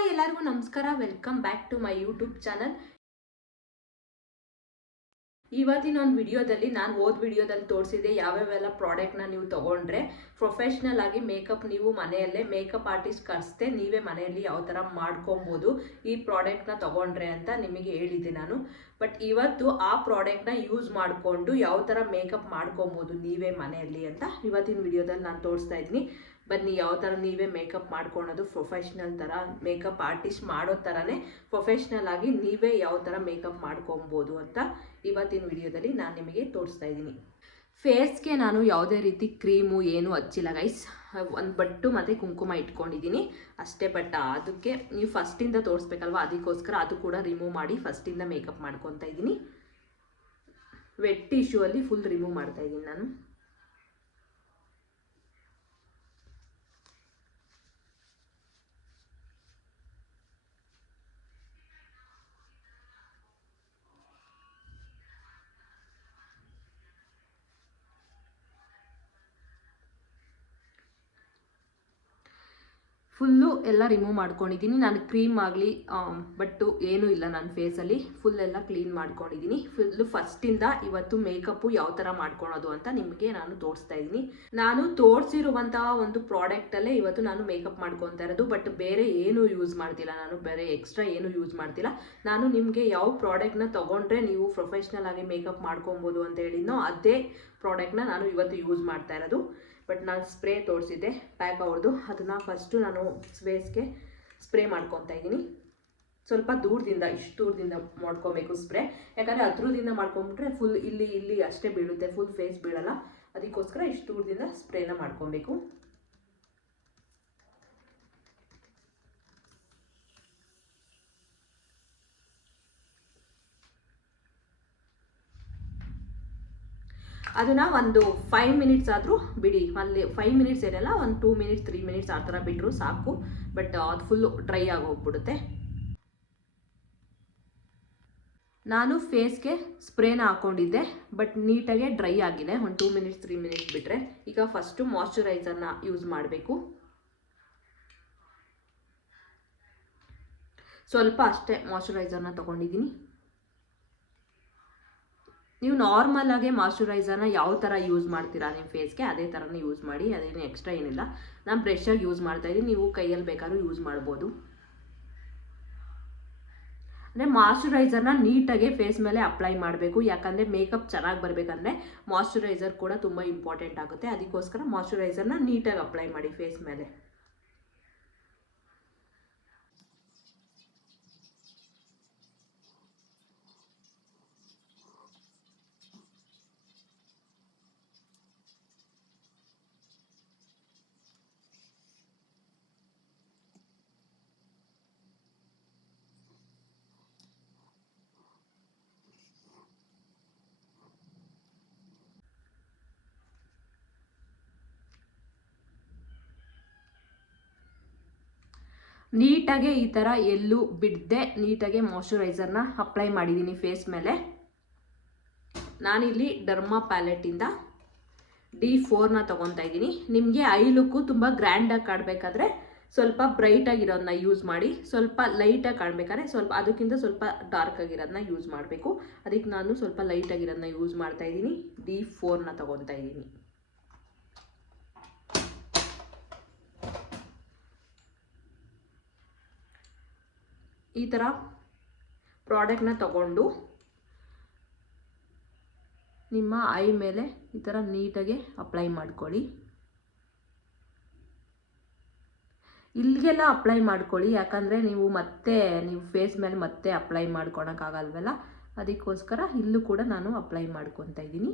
Hi ಎಲ್ಲರಿಗೂ ನಮಸ್ಕಾರ. Welcome back to my YouTube channel. ಇವತ್ತಿನ ಒಂದು ವಿಡಿಯೋದಲ್ಲಿ ನಾನು ವಿಡಿಯೋದಲ್ಲಿ ತೋರಿಸಿದೆ ಯಾವ್ಯಾವೆಲ್ಲ ಪ್ರಾಡಕ್ಟ್ನ ನೀವು ತೊಗೊಂಡ್ರೆ ಪ್ರೊಫೆಷ್ನಲ್ ಆಗಿ ಮೇಕಪ್ ನೀವು ಮನೆಯಲ್ಲೇ ಮೇಕಪ್ ಆರ್ಟಿಸ್ಟ್ ಕರೆಸ್ತೆ ನೀವೇ ಮನೆಯಲ್ಲಿ ಯಾವ ಥರ ಮಾಡ್ಕೊಬೋದು ಈ ಪ್ರಾಡಕ್ಟ್ನ ತೊಗೊಂಡ್ರೆ ಅಂತ ನಿಮಗೆ ಹೇಳಿದ್ದೆ ನಾನು. ಬಟ್ ಇವತ್ತು ಆ ಪ್ರಾಡಕ್ಟ್ನ ಯೂಸ್ ಮಾಡಿಕೊಂಡು ಯಾವ ಥರ ಮೇಕಪ್ ಮಾಡ್ಕೊಬೋದು ನೀವೇ ಮನೆಯಲ್ಲಿ ಅಂತ ಇವತ್ತಿನ ವಿಡಿಯೋದಲ್ಲಿ ನಾನು ತೋರಿಸ್ತಾ ಇದ್ದೀನಿ. ಬನ್ನಿ ಯಾವ ಥರ ನೀವೇ ಮೇಕಪ್ ಮಾಡ್ಕೊಳೋದು ಪ್ರೊಫೆಷ್ನಲ್ ಥರ ಮೇಕಪ್ ಆರ್ಟಿಸ್ಟ್ ಮಾಡೋ ಥರನೇ ಪ್ರೊಫೆಷ್ನಲ್ ಆಗಿ ನೀವೇ ಯಾವ ಥರ ಮೇಕಪ್ ಮಾಡ್ಕೊಬೋದು ಅಂತ ಇವತ್ತಿನ ವಿಡಿಯೋದಲ್ಲಿ ನಾನು ನಿಮಗೆ ತೋರಿಸ್ತಾ ಇದ್ದೀನಿ. ಫೇಸ್ಗೆ ನಾನು ಯಾವುದೇ ರೀತಿ ಕ್ರೀಮು ಏನು ಹಚ್ಚಿಲ್ಲ ಗೈಸ್. ಒಂದು ಬಟ್ಟು ಮತ್ತು ಕುಂಕುಮ ಇಟ್ಕೊಂಡಿದ್ದೀನಿ ಅಷ್ಟೇ. ಬಟ್ ಅದಕ್ಕೆ ನೀವು ಫಸ್ಟಿಂದ ತೋರಿಸ್ಬೇಕಲ್ವ, ಅದಕ್ಕೋಸ್ಕರ ಅದು ಕೂಡ ರಿಮೂವ್ ಮಾಡಿ ಫಸ್ಟಿಂದ ಮೇಕಪ್ ಮಾಡ್ಕೊತಾ ಇದ್ದೀನಿ. ವೆಟ್ ಟಿಶ್ಯೂ ಅಲ್ಲಿ ಫುಲ್ ರಿಮೂವ್ ಮಾಡ್ತಾ ಇದ್ದೀನಿ ನಾನು. ಫುಲ್ಲು ಎಲ್ಲ ರಿಮೂವ್ ಮಾಡ್ಕೊಂಡಿದ್ದೀನಿ ನಾನು. ಕ್ರೀಮ್ ಆಗಲಿ ಬಟ್ಟು ಏನೂ ಇಲ್ಲ ನನ್ನ ಫೇಸಲ್ಲಿ. ಫುಲ್ ಎಲ್ಲ ಕ್ಲೀನ್ ಮಾಡ್ಕೊಂಡಿದ್ದೀನಿ. ಫುಲ್ಲು ಫಸ್ಟಿಂದ ಇವತ್ತು ಮೇಕಪ್ಪು ಯಾವ ಥರ ಮಾಡ್ಕೊಳೋದು ಅಂತ ನಿಮಗೆ ನಾನು ತೋರಿಸ್ತಾ ಇದ್ದೀನಿ. ನಾನು ತೋರಿಸಿರುವಂತಹ ಒಂದು ಪ್ರಾಡಕ್ಟಲ್ಲೇ ಇವತ್ತು ನಾನು ಮೇಕಪ್ ಮಾಡ್ಕೊತಾ ಇರೋದು. ಬಟ್ ಬೇರೆ ಏನೂ ಯೂಸ್ ಮಾಡ್ತಿಲ್ಲ ನಾನು, ಬೇರೆ ಎಕ್ಸ್ಟ್ರಾ ಏನೂ ಯೂಸ್ ಮಾಡ್ತಿಲ್ಲ ನಾನು. ನಿಮಗೆ ಯಾವ ಪ್ರಾಡಕ್ಟ್ನ ತೊಗೊಂಡ್ರೆ ನೀವು ಪ್ರೊಫೆಷ್ನಲ್ ಆಗಿ ಮೇಕಪ್ ಮಾಡ್ಕೊಬೋದು ಅಂತ ಹೇಳಿದ್ನೋ ಅದೇ ಪ್ರಾಡಕ್ಟ್ನ ನಾನು ಇವತ್ತು ಯೂಸ್ ಮಾಡ್ತಾ ಇರೋದು. ಬಟ್ ನಾನು ಸ್ಪ್ರೇ ತೋರಿಸಿದ್ದೆ ಪ್ಯಾಕ್ ಅವ್ರದ್ದು, ಅದನ್ನು ಫಸ್ಟು ನಾನು ಫೇಸ್ಗೆ ಸ್ಪ್ರೇ ಮಾಡ್ಕೊತಾ ಇದ್ದೀನಿ. ಸ್ವಲ್ಪ ದೂರದಿಂದ, ಇಷ್ಟು ದೂರದಿಂದ ಮಾಡ್ಕೊಬೇಕು ಸ್ಪ್ರೇ. ಯಾಕಂದರೆ ಹತ್ರದಿಂದ ಮಾಡ್ಕೊಂಬಿಟ್ರೆ ಫುಲ್ ಇಲ್ಲಿ ಅಷ್ಟೇ ಬೀಳುತ್ತೆ, ಫುಲ್ ಫೇಸ್ ಬೀಳಲ್ಲ. ಅದಕ್ಕೋಸ್ಕರ ಇಷ್ಟು ದೂರದಿಂದ ಸ್ಪ್ರೇನ ಮಾಡ್ಕೊಬೇಕು. ಅದನ್ನು ಒಂದು 5 ಮಿನಿಟ್ಸ್ ಆದರೂ ಬಿಡಿ. ಅಲ್ಲಿ 5 ಮಿನಿಟ್ಸ್ ಏನಲ್ಲ, ಒಂದು 2 ಮಿನಿಟ್ಸ್ 3 ಮಿನಿಟ್ಸ್ ಆ ಥರ ಬಿಟ್ಟರು ಸಾಕು. ಬಟ್ ಅದು ಫುಲ್ಲು ಡ್ರೈ ಆಗಿ ಹೋಗ್ಬಿಡುತ್ತೆ. ನಾನು ಫೇಸ್ಗೆ ಸ್ಪ್ರೇನ ಹಾಕ್ಕೊಂಡಿದ್ದೆ ಬಟ್ ನೀಟಾಗೆ ಡ್ರೈ ಆಗಿದೆ. ಒಂದು 2 ಮಿನಿಟ್ಸ್ 3 ಮಿನಿಟ್ಸ್ ಬಿಟ್ಟರೆ. ಈಗ ಫಸ್ಟು ಮಾಯ್ಶ್ಚರೈಸರ್ನ ಯೂಸ್ ಮಾಡಬೇಕು. ಸ್ವಲ್ಪ ಅಷ್ಟೇ ಮಾಯ್ಶ್ಚರೈಸರ್ನ ತೊಗೊಂಡಿದ್ದೀನಿ. ನೀವು ನಾರ್ಮಲ್ ಆಗಿ ಮಾಯ್ಶ್ಚರೈಸರ್ನ ಯಾವ ಥರ ಯೂಸ್ ಮಾಡ್ತೀರಾ ನಿಮ್ಮ ಫೇಸ್ಗೆ ಅದೇ ಥರನೇ ಯೂಸ್ ಮಾಡಿ, ಅದೇನು ಎಕ್ಸ್ಟ್ರಾ ಏನಿಲ್ಲ. ನಾನು ಬ್ರಷಾಗಿ ಯೂಸ್ ಮಾಡ್ತಾಯಿದ್ದೀನಿ, ನೀವು ಕೈಯಲ್ಲಿ ಬೇಕಾದ್ರೂ ಯೂಸ್ ಮಾಡ್ಬೋದು. ಅಂದರೆ ಮಾಯ್ಶ್ಚರೈಸರ್ನ ನೀಟಾಗಿ ಫೇಸ್ ಮೇಲೆ ಅಪ್ಲೈ ಮಾಡಬೇಕು. ಯಾಕಂದರೆ ಮೇಕಪ್ ಚೆನ್ನಾಗಿ ಬರಬೇಕಂದ್ರೆ ಮಾಯ್ಶ್ಚರೈಸರ್ ಕೂಡ ತುಂಬ ಇಂಪಾರ್ಟೆಂಟ್ ಆಗುತ್ತೆ. ಅದಕ್ಕೋಸ್ಕರ ಮಾಯ್ಶ್ಚರೈಸರ್ನ ನೀಟಾಗಿ ಅಪ್ಲೈ ಮಾಡಿ ಫೇಸ್ ಮೇಲೆ. ನೀಟಾಗೆ ಈ ಥರ ಎಲ್ಲೂ ಬಿಡದೆ ನೀಟಾಗೆ ಮಾಯ್ಶ್ಚರೈಸರ್ನ ಅಪ್ಲೈ ಮಾಡಿದ್ದೀನಿ ಫೇಸ್ ಮೇಲೆ. ನಾನಿಲ್ಲಿ ಡರ್ಮಾ ಪ್ಯಾಲೆಟಿಂದ D4ನ ತೊಗೊತಾ ಇದ್ದೀನಿ. ನಿಮಗೆ ಐ ಲುಕ್ಕು ತುಂಬ ಗ್ರ್ಯಾಂಡಾಗಿ ಕಾಣಬೇಕಾದ್ರೆ ಸ್ವಲ್ಪ ಬ್ರೈಟಾಗಿರೋದನ್ನ ಯೂಸ್ ಮಾಡಿ, ಸ್ವಲ್ಪ ಲೈಟಾಗಿ ಕಾಣಬೇಕಾದ್ರೆ ಸ್ವಲ್ಪ ಅದಕ್ಕಿಂತ ಸ್ವಲ್ಪ ಡಾರ್ಕ್ ಆಗಿರೋದನ್ನ ಯೂಸ್ ಮಾಡಬೇಕು. ಅದಕ್ಕೆ ನಾನು ಸ್ವಲ್ಪ ಲೈಟಾಗಿರೋದನ್ನ ಯೂಸ್ ಮಾಡ್ತಾ ಇದ್ದೀನಿ. D4ನ ತೊಗೊತಾ ಇದ್ದೀನಿ. ಈ ಥರ ಪ್ರಾಡಕ್ಟ್ನ ತಗೊಂಡು ನಿಮ್ಮ ಐ ಮೇಲೆ ಈ ಥರ ನೀಟಾಗಿ ಅಪ್ಲೈ ಮಾಡ್ಕೊಳ್ಳಿ. ಇಲ್ಲಿಗೆಲ್ಲ ಅಪ್ಲೈ ಮಾಡ್ಕೊಳ್ಳಿ, ಯಾಕಂದರೆ ನೀವು ಫೇಸ್ ಮೇಲೆ ಮತ್ತೆ ಅಪ್ಲೈ ಮಾಡ್ಕೊಳಕ್ಕಾಗಲ್ವಲ್ಲ. ಅದಕ್ಕೋಸ್ಕರ ಇಲ್ಲೂ ಕೂಡ ನಾನು ಅಪ್ಲೈ ಮಾಡ್ಕೊತಾ ಇದ್ದೀನಿ.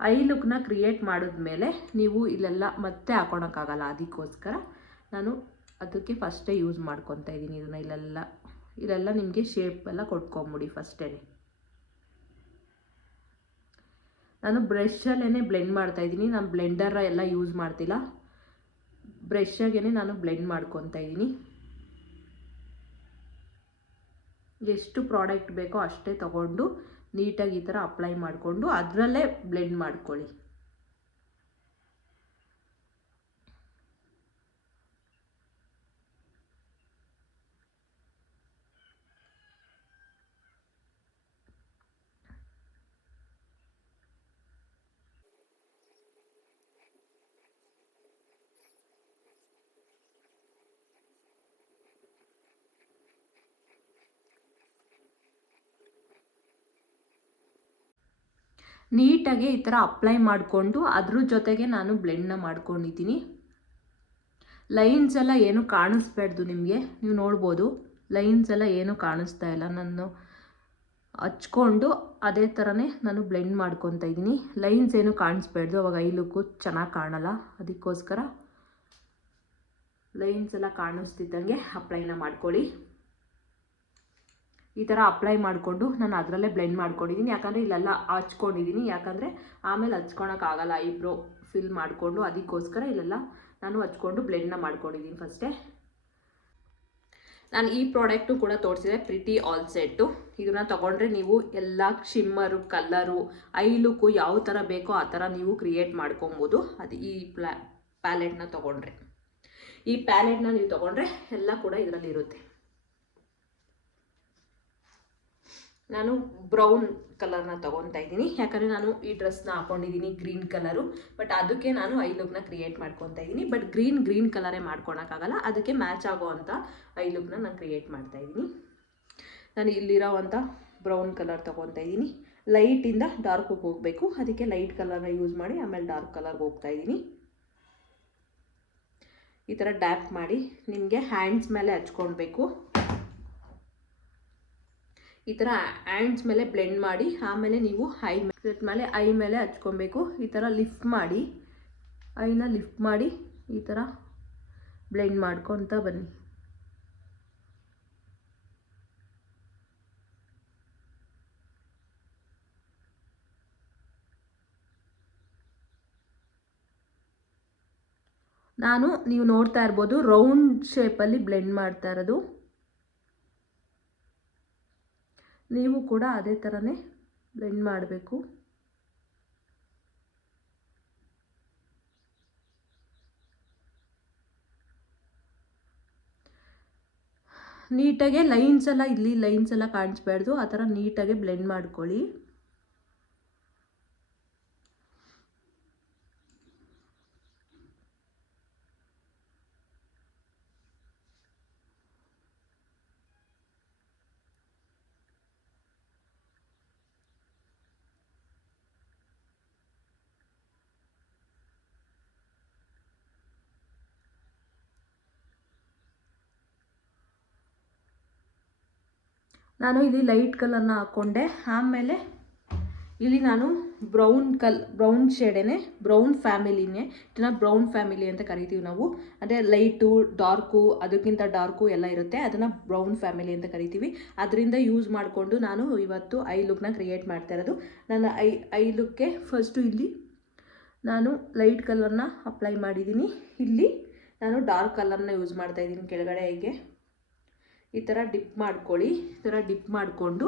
ಐ ಲುಕ್ನ ಕ್ರಿಯೇಟ್ ಮಾಡಿದ್ಮೇಲೆ ನೀವು ಇಲ್ಲೆಲ್ಲ ಮತ್ತೆ ಹಾಕೊಳಕ್ಕಾಗಲ್ಲ. ಅದಕ್ಕೋಸ್ಕರ ನಾನು ಅದಕ್ಕೆ ಫಸ್ಟೇ ಯೂಸ್ ಮಾಡ್ಕೊತಾ ಇದ್ದೀನಿ ಇದನ್ನು. ಇಲ್ಲೆಲ್ಲ ನಿಮಗೆ ಶೇಪ್ ಎಲ್ಲ ಕೊಟ್ಕೊಂಬಿಡಿ ಫಸ್ಟೇ. ನಾನು ಬ್ರಷಲ್ಲೇ ಬ್ಲೆಂಡ್ ಮಾಡ್ತಾ ಇದ್ದೀನಿ. ನಾನು ಬ್ಲೆಂಡರ್ ಎಲ್ಲ ಯೂಸ್ ಮಾಡ್ತಿಲ್ಲ, ಬ್ರಷಾಗೇ ನಾನು ಬ್ಲೆಂಡ್ ಮಾಡ್ಕೊತಾ ಇದ್ದೀನಿ. ಎಷ್ಟು ಪ್ರಾಡಕ್ಟ್ ಬೇಕೋ ಅಷ್ಟೇ ತಗೊಂಡು ನೀಟಾಗಿ ಈ ಥರ ಅಪ್ಲೈ ಮಾಡಿಕೊಂಡು ಅದರಲ್ಲೇ ಬ್ಲೆಂಡ್ ಮಾಡ್ಕೊಳ್ಳಿ. ನೀಟಾಗಿ ಈ ಥರ ಅಪ್ಲೈ ಮಾಡಿಕೊಂಡು ಅದ್ರ ಜೊತೆಗೆ ನಾನು ಬ್ಲೆಂಡ್ನ ಮಾಡ್ಕೊಂಡಿದ್ದೀನಿ. ಲೈನ್ಸ್ ಎಲ್ಲ ಏನು ಕಾಣಿಸ್ಬಾರ್ದು ನಿಮಗೆ, ನೀವು ನೋಡ್ಬೋದು ಲೈನ್ಸ್ ಎಲ್ಲ ಏನು ಕಾಣಿಸ್ತಾ ಇಲ್ಲ. ನಾನು ಹಚ್ಕೊಂಡು ಅದೇ ಥರನೇ ನಾನು ಬ್ಲೆಂಡ್ ಮಾಡ್ಕೊತಾ ಇದ್ದೀನಿ. ಲೈನ್ಸ್ ಏನು ಕಾಣಿಸ್ಬಾರ್ದು, ಅವಾಗ ಐ ಲುಕ್ಕು ಚೆನ್ನಾಗಿ ಕಾಣಲ್ಲ. ಅದಕ್ಕೋಸ್ಕರ ಲೈನ್ಸ್ ಎಲ್ಲ ಕಾಣಿಸ್ತಿದ್ದಂಗೆ ಅಪ್ಲೈನ ಮಾಡ್ಕೊಳ್ಳಿ. ಈ ಥರ ಅಪ್ಲೈ ಮಾಡಿಕೊಂಡು ನಾನು ಅದರಲ್ಲೇ ಬ್ಲೆಂಡ್ ಮಾಡ್ಕೊಂಡಿದ್ದೀನಿ. ಯಾಕಂದರೆ ಇಲ್ಲೆಲ್ಲ ಹಚ್ಕೊಂಡಿದ್ದೀನಿ, ಯಾಕಂದರೆ ಆಮೇಲೆ ಹಚ್ಕೊಳಕ್ಕಾಗಲ್ಲ ಐಬ್ರೋ ಫಿಲ್ ಮಾಡಿಕೊಂಡು. ಅದಕ್ಕೋಸ್ಕರ ಇಲ್ಲೆಲ್ಲ ನಾನು ಹಚ್ಕೊಂಡು ಬ್ಲೆಂಡ್ನ ಮಾಡ್ಕೊಂಡಿದ್ದೀನಿ ಫಸ್ಟೇ. ನಾನು ಈ ಪ್ರಾಡಕ್ಟು ಕೂಡ ತೋರಿಸಿದೆ, ಪ್ರಿಟಿ ಆಲ್ ಸೆಟ್ಟು. ಇದನ್ನು ತೊಗೊಂಡ್ರೆ ನೀವು ಎಲ್ಲ ಶಿಮ್ಮರು, ಕಲ್ಲರು, ಐ ಲುಕ್ಕು ಯಾವ ಥರ ಬೇಕೋ ಆ ಥರ ನೀವು ಕ್ರಿಯೇಟ್ ಮಾಡ್ಕೊಬೋದು. ಅದು ಈ ಪ್ಯಾಲೆಟ್ನ ತೊಗೊಂಡ್ರೆ, ಈ ಪ್ಯಾಲೆಟ್ನ ನೀವು ತೊಗೊಂಡ್ರೆ ಎಲ್ಲ ಕೂಡ ಇದರಲ್ಲಿ ಇರುತ್ತೆ. ನಾನು ಬ್ರೌನ್ ಕಲರ್ನ ತೊಗೊತಾ ಇದ್ದೀನಿ, ಯಾಕಂದರೆ ನಾನು ಈ ಡ್ರೆಸ್ನ ಹಾಕೊಂಡಿದ್ದೀನಿ ಗ್ರೀನ್ ಕಲರು. ಬಟ್ ಅದಕ್ಕೆ ನಾನು ಐ ಲುಕ್ನ ಕ್ರಿಯೇಟ್ ಮಾಡ್ಕೊತಾ ಇದ್ದೀನಿ. ಬಟ್ ಗ್ರೀನ್ ಕಲರೇ ಮಾಡ್ಕೊಳಕ್ಕಾಗಲ್ಲ, ಅದಕ್ಕೆ ಮ್ಯಾಚ್ ಆಗೋವಂಥ ಐ ಲುಕ್ನ ನಾನು ಕ್ರಿಯೇಟ್ ಮಾಡ್ತಾಯಿದ್ದೀನಿ. ನಾನು ಇಲ್ಲಿರೋವಂಥ ಬ್ರೌನ್ ಕಲರ್ ತೊಗೊತಾ ಇದ್ದೀನಿ. ಲೈಟಿಂದ ಡಾರ್ಕಿಗೆ ಹೋಗಬೇಕು, ಅದಕ್ಕೆ ಲೈಟ್ ಕಲರ್ನ ಯೂಸ್ ಮಾಡಿ ಆಮೇಲೆ ಡಾರ್ಕ್ ಕಲರ್ಗೆ ಹೋಗ್ತಾ ಇದ್ದೀನಿ. ಈ ಥರ ಡ್ಯಾಪ್ ಮಾಡಿ ನಿಮಗೆ ಹ್ಯಾಂಡ್ಸ್ ಮೇಲೆ ಹಚ್ಕೊಳ್ಬೇಕು. ಈ ಥರ ಹ್ಯಾಂಡ್ಸ್ ಮೇಲೆ ಬ್ಲೆಂಡ್ ಮಾಡಿ ಆಮೇಲೆ ನೀವು ಐ ಮೇಲೆ ಹಚ್ಕೊಬೇಕು. ಈ ಥರ ಲಿಫ್ಟ್ ಮಾಡಿ, ಐನ ಲಿಫ್ಟ್ ಮಾಡಿ ಈ ಥರ ಬ್ಲೆಂಡ್ ಮಾಡ್ಕೊತ ಬನ್ನಿ. ನೀವು ನೋಡ್ತಾ ಇರ್ಬೋದು ರೌಂಡ್ ಶೇಪಲ್ಲಿ ಬ್ಲೆಂಡ್ ಮಾಡ್ತಾ ಇರೋದು. ನೀವು ಕೂಡ ಅದೇ ಥರನೇ ಬ್ಲೆಂಡ್ ಮಾಡಬೇಕು. ನೀಟಾಗೆ ಲೈನ್ಸ್ ಎಲ್ಲ ಇಲ್ಲಿ ಲೈನ್ಸ್ ಎಲ್ಲ ಕಾಣಿಸ್ಬಾರ್ದು, ಆ ಥರ ನೀಟಾಗೆ ಬ್ಲೆಂಡ್ ಮಾಡ್ಕೊಳ್ಳಿ. ನಾನು ಇಲ್ಲಿ ಲೈಟ್ ಕಲರ್ನ ಹಾಕ್ಕೊಂಡೆ. ಆಮೇಲೆ ಇಲ್ಲಿ ನಾನು ಬ್ರೌನ್ ಶೇಡೇನೆ, ಬ್ರೌನ್ ಫ್ಯಾಮಿಲಿನೇ, ಇದನ್ನ ಬ್ರೌನ್ ಫ್ಯಾಮಿಲಿ ಅಂತ ಕರಿತೀವಿ ನಾವು. ಅದೇ ಲೈಟು, ಡಾರ್ಕು, ಅದಕ್ಕಿಂತ ಡಾರ್ಕು ಎಲ್ಲ ಇರುತ್ತೆ, ಅದನ್ನು ಬ್ರೌನ್ ಫ್ಯಾಮಿಲಿ ಅಂತ ಕರಿತೀವಿ. ಅದರಿಂದ ಯೂಸ್ ಮಾಡಿಕೊಂಡು ನಾನು ಇವತ್ತು ಐ ಲುಕ್ನ ಕ್ರಿಯೇಟ್ ಮಾಡ್ತಾ ಇರೋದು. ನನ್ನ ಐ ಲುಕ್ಗೆ ಫಸ್ಟು ಇಲ್ಲಿ ನಾನು ಲೈಟ್ ಕಲರ್ನ ಅಪ್ಲೈ ಮಾಡಿದ್ದೀನಿ. ಇಲ್ಲಿ ನಾನು ಡಾರ್ಕ್ ಕಲರ್ನ ಯೂಸ್ ಮಾಡ್ತಾಯಿದ್ದೀನಿ ಕೆಳಗಡೆ. ಹೀಗೆ ಈ ಥರ ಡಿಪ್ ಮಾಡ್ಕೊಳ್ಳಿ. ಈ ಥರ ಡಿಪ್ ಮಾಡಿಕೊಂಡು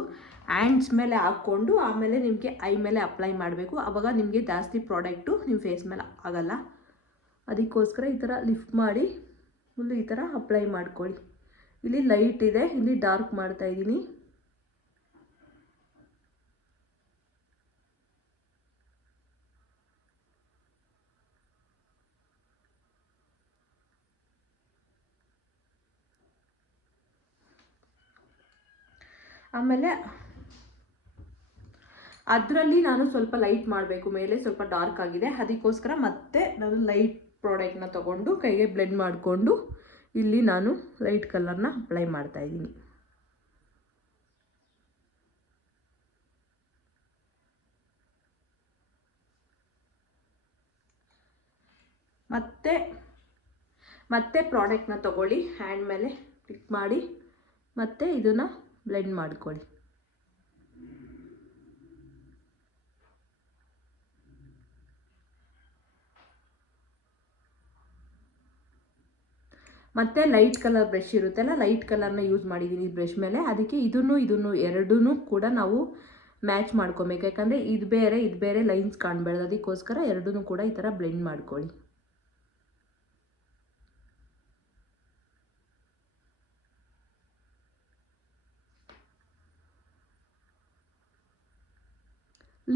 ಹ್ಯಾಂಡ್ಸ್ ಮೇಲೆ ಹಾಕ್ಕೊಂಡು ಆಮೇಲೆ ನಿಮಗೆ ಐ ಮೇಲೆ ಅಪ್ಲೈ ಮಾಡಬೇಕು. ಆವಾಗ ನಿಮಗೆ ಜಾಸ್ತಿ ಪ್ರಾಡಕ್ಟು ನಿಮ್ಮ ಫೇಸ್ ಮೇಲೆ ಆಗೋಲ್ಲ. ಅದಕ್ಕೋಸ್ಕರ ಈ ಥರ ಲಿಫ್ಟ್ ಮಾಡಿ ಫುಲ್ಲು ಈ ಥರ ಅಪ್ಲೈ ಮಾಡ್ಕೊಳ್ಳಿ. ಇಲ್ಲಿ ಲೈಟ್ ಇದೆ, ಇಲ್ಲಿ ಡಾರ್ಕ್ ಮಾಡ್ತಾಯಿದ್ದೀನಿ. ಆಮೇಲೆ ಅದರಲ್ಲಿ ನಾನು ಸ್ವಲ್ಪ ಲೈಟ್ ಮಾಡಬೇಕು, ಮೇಲೆ ಸ್ವಲ್ಪ ಡಾರ್ಕ್ ಆಗಿದೆ. ಅದಕ್ಕೋಸ್ಕರ ಮತ್ತೆ ನಾನು ಲೈಟ್ ಪ್ರಾಡಕ್ಟ್ನ ತೊಗೊಂಡು ಕೈಗೆ ಬ್ಲೆಂಡ್ ಮಾಡಿಕೊಂಡು ಇಲ್ಲಿ ನಾನು ಲೈಟ್ ಕಲರ್ನ ಅಪ್ಲೈ ಮಾಡ್ತಾಯಿದ್ದೀನಿ. ಮತ್ತೆ ಪ್ರಾಡಕ್ಟ್ನ ತೊಗೊಳ್ಳಿ, ಹ್ಯಾಂಡ್ ಮೇಲೆ ಕ್ಲಿಕ್ ಮಾಡಿ ಮತ್ತೆ ಇದನ್ನು ಬ್ಲೆಂಡ್ ಮಾಡ್ಕೊಳ್ಳಿ. ಮತ್ತು ಲೈಟ್ ಕಲರ್ ಬ್ರಷ್ ಇರುತ್ತಲ್ಲ, ಲೈಟ್ ಕಲರ್ನ ಯೂಸ್ ಮಾಡಿದ್ದೀನಿ ಬ್ರಷ್ ಮೇಲೆ. ಅದಕ್ಕೆ ಇದನ್ನು ಎರಡೂ ಕೂಡ ನಾವು ಮ್ಯಾಚ್ ಮಾಡ್ಕೊಬೇಕು. ಯಾಕಂದರೆ ಇದು ಬೇರೆ ಲೈನ್ಸ್ ಕಾಣಬಾರ್ದು. ಅದಕ್ಕೋಸ್ಕರ ಎರಡೂ ಕೂಡ ಈ ಥರ ಬ್ಲೆಂಡ್ ಮಾಡ್ಕೊಳ್ಳಿ.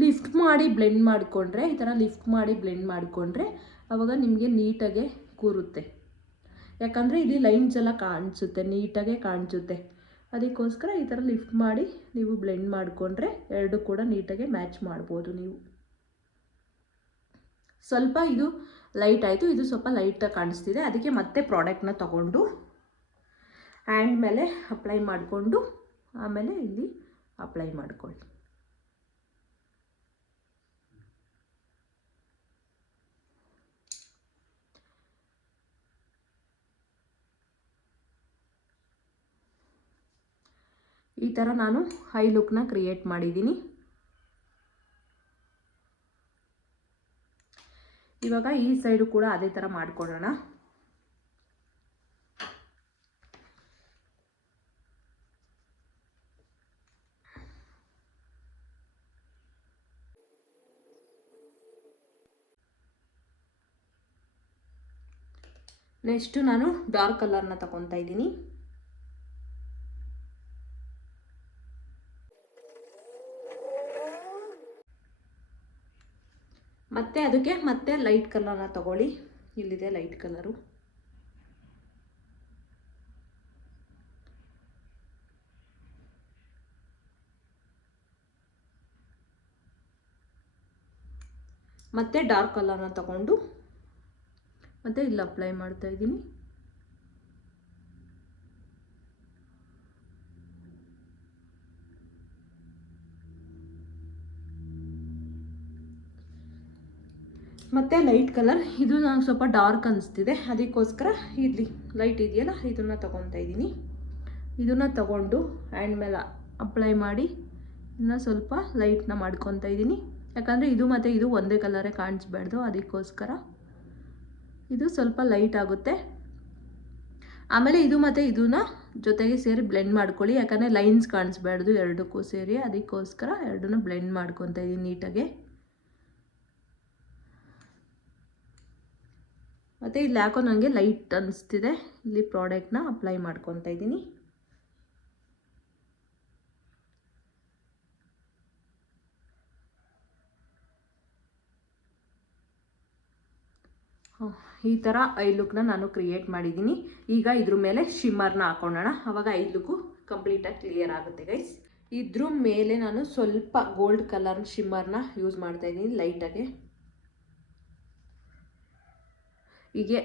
ಲಿಫ್ಟ್ ಮಾಡಿ ಬ್ಲೆಂಡ್ ಮಾಡಿಕೊಂಡ್ರೆ, ಈ ಥರ ಲಿಫ್ಟ್ ಮಾಡಿ ಬ್ಲೆಂಡ್ ಮಾಡಿಕೊಂಡ್ರೆ ಆವಾಗ ನಿಮಗೆ ನೀಟಾಗೆ ಕೂರುತ್ತೆ. ಯಾಕಂದರೆ ಇಲ್ಲಿ ಲೈನ್ಸ್ ಎಲ್ಲ ಕಾಣಿಸುತ್ತೆ, ನೀಟಾಗೆ ಕಾಣಿಸುತ್ತೆ. ಅದಕ್ಕೋಸ್ಕರ ಈ ಥರ ಲಿಫ್ಟ್ ಮಾಡಿ ನೀವು ಬ್ಲೆಂಡ್ ಮಾಡಿಕೊಂಡ್ರೆ ಎರಡು ಕೂಡ ನೀಟಾಗೆ ಮ್ಯಾಚ್ ಮಾಡ್ಬೋದು ನೀವು. ಸ್ವಲ್ಪ ಇದು ಲೈಟ್ ಆಯಿತು, ಇದು ಸ್ವಲ್ಪ ಲೈಟಾಗಿ ಕಾಣಿಸ್ತಿದೆ. ಅದಕ್ಕೆ ಮತ್ತೆ ಪ್ರಾಡಕ್ಟ್ನ ತಗೊಂಡು ಹ್ಯಾಂಡ್ ಮೇಲೆ ಅಪ್ಲೈ ಮಾಡಿಕೊಂಡು ಆಮೇಲೆ ಇಲ್ಲಿ ಅಪ್ಲೈ ಮಾಡ್ಕೊಳ್ಳಿ. ಈ ಥರ ನಾನು ಐ ಲುಕ್ನ ಕ್ರಿಯೇಟ್ ಮಾಡಿದ್ದೀನಿ. ಇವಾಗ ಈ ಸೈಡು ಕೂಡ ಅದೇ ಥರ ಮಾಡ್ಕೊಳ್ಳೋಣ. ನೆಕ್ಸ್ಟು ನಾನು ಡಾರ್ಕ್ ಕಲರ್ನ ತಗೊತಾ ಇದ್ದೀನಿ. ಮತ್ತೆ ಅದಕ್ಕೆ ಮತ್ತೆ ಲೈಟ್ ಕಲರ್ನ ತಗೊಳ್ಳಿ. ಇಲ್ಲಿದೆ ಲೈಟ್ ಕಲರು. ಮತ್ತೆ ಡಾರ್ಕ್ ಕಲರ್ನ ತಗೊಂಡು ಮತ್ತೆ ಇಲ್ಲಿ ಅಪ್ಲೈ ಮಾಡ್ತಾ ಇದ್ದೀನಿ. ಮತ್ತು ಲೈಟ್ ಕಲರ್, ಇದು ನಂಗೆ ಸ್ವಲ್ಪ ಡಾರ್ಕ್ ಅನಿಸ್ತಿದೆ, ಅದಕ್ಕೋಸ್ಕರ ಇಲ್ಲಿ ಲೈಟ್ ಇದೆಯಲ್ಲ ಇದನ್ನು ತೊಗೊತಾ ಇದ್ದೀನಿ. ಇದನ್ನು ತಗೊಂಡು ಹ್ಯಾಂಡ್ ಮೇಲೆ ಅಪ್ಲೈ ಮಾಡಿ ಇದನ್ನು ಸ್ವಲ್ಪ ಲೈಟ್ನ ಮಾಡ್ಕೊತಾ ಇದ್ದೀನಿ. ಯಾಕಂದರೆ ಇದು ಮತ್ತು ಇದು ಒಂದೇ ಕಲರೇ ಕಾಣಿಸ್ಬಾರ್ದು, ಅದಕ್ಕೋಸ್ಕರ ಇದು ಸ್ವಲ್ಪ ಲೈಟ್ ಆಗುತ್ತೆ. ಆಮೇಲೆ ಇದು ಮತ್ತು ಇದನ್ನ ಜೊತೆಗೆ ಸೇರಿ ಬ್ಲೆಂಡ್ ಮಾಡ್ಕೊಳ್ಳಿ, ಯಾಕಂದರೆ ಲೈನ್ಸ್ ಕಾಣಿಸ್ಬಾರ್ದು ಎರಡಕ್ಕೂ ಸೇರಿ, ಅದಕ್ಕೋಸ್ಕರ ಎರಡನ್ನೂ ಬ್ಲೆಂಡ್ ಮಾಡ್ಕೊತಾ ಇದ್ದೀನಿ ನೀಟಾಗೆ. ಮತ್ತು ಇಲ್ಲಿ ಯಾಕೋ ನನಗೆ ಲೈಟ್ ಅನ್ನಿಸ್ತಿದೆ, ಇಲ್ಲಿ ಪ್ರಾಡಕ್ಟ್ನ ಅಪ್ಲೈ ಮಾಡ್ಕೊತಾ ಇದ್ದೀನಿ. ಈ ಥರ ಐ ಲುಕ್ನ ನಾನು ಕ್ರಿಯೇಟ್ ಮಾಡಿದ್ದೀನಿ. ಈಗ ಇದ್ರ ಮೇಲೆ ಶಿಮ್ಮರ್ನ ಹಾಕೊಳ್ಳೋಣ, ಆವಾಗ ಐ ಲುಕ್ಕು ಕಂಪ್ಲೀಟಾಗಿ ಕ್ಲಿಯರ್ ಆಗುತ್ತೆ ಗೈಸ್. ಇದ್ರ ಮೇಲೆ ನಾನು ಸ್ವಲ್ಪ ಗೋಲ್ಡ್ ಕಲರ್ ಶಿಮ್ಮರ್ನ ಯೂಸ್ ಮಾಡ್ತಾ ಇದ್ದೀನಿ ಲೈಟಾಗೆ. ಹೀಗೆ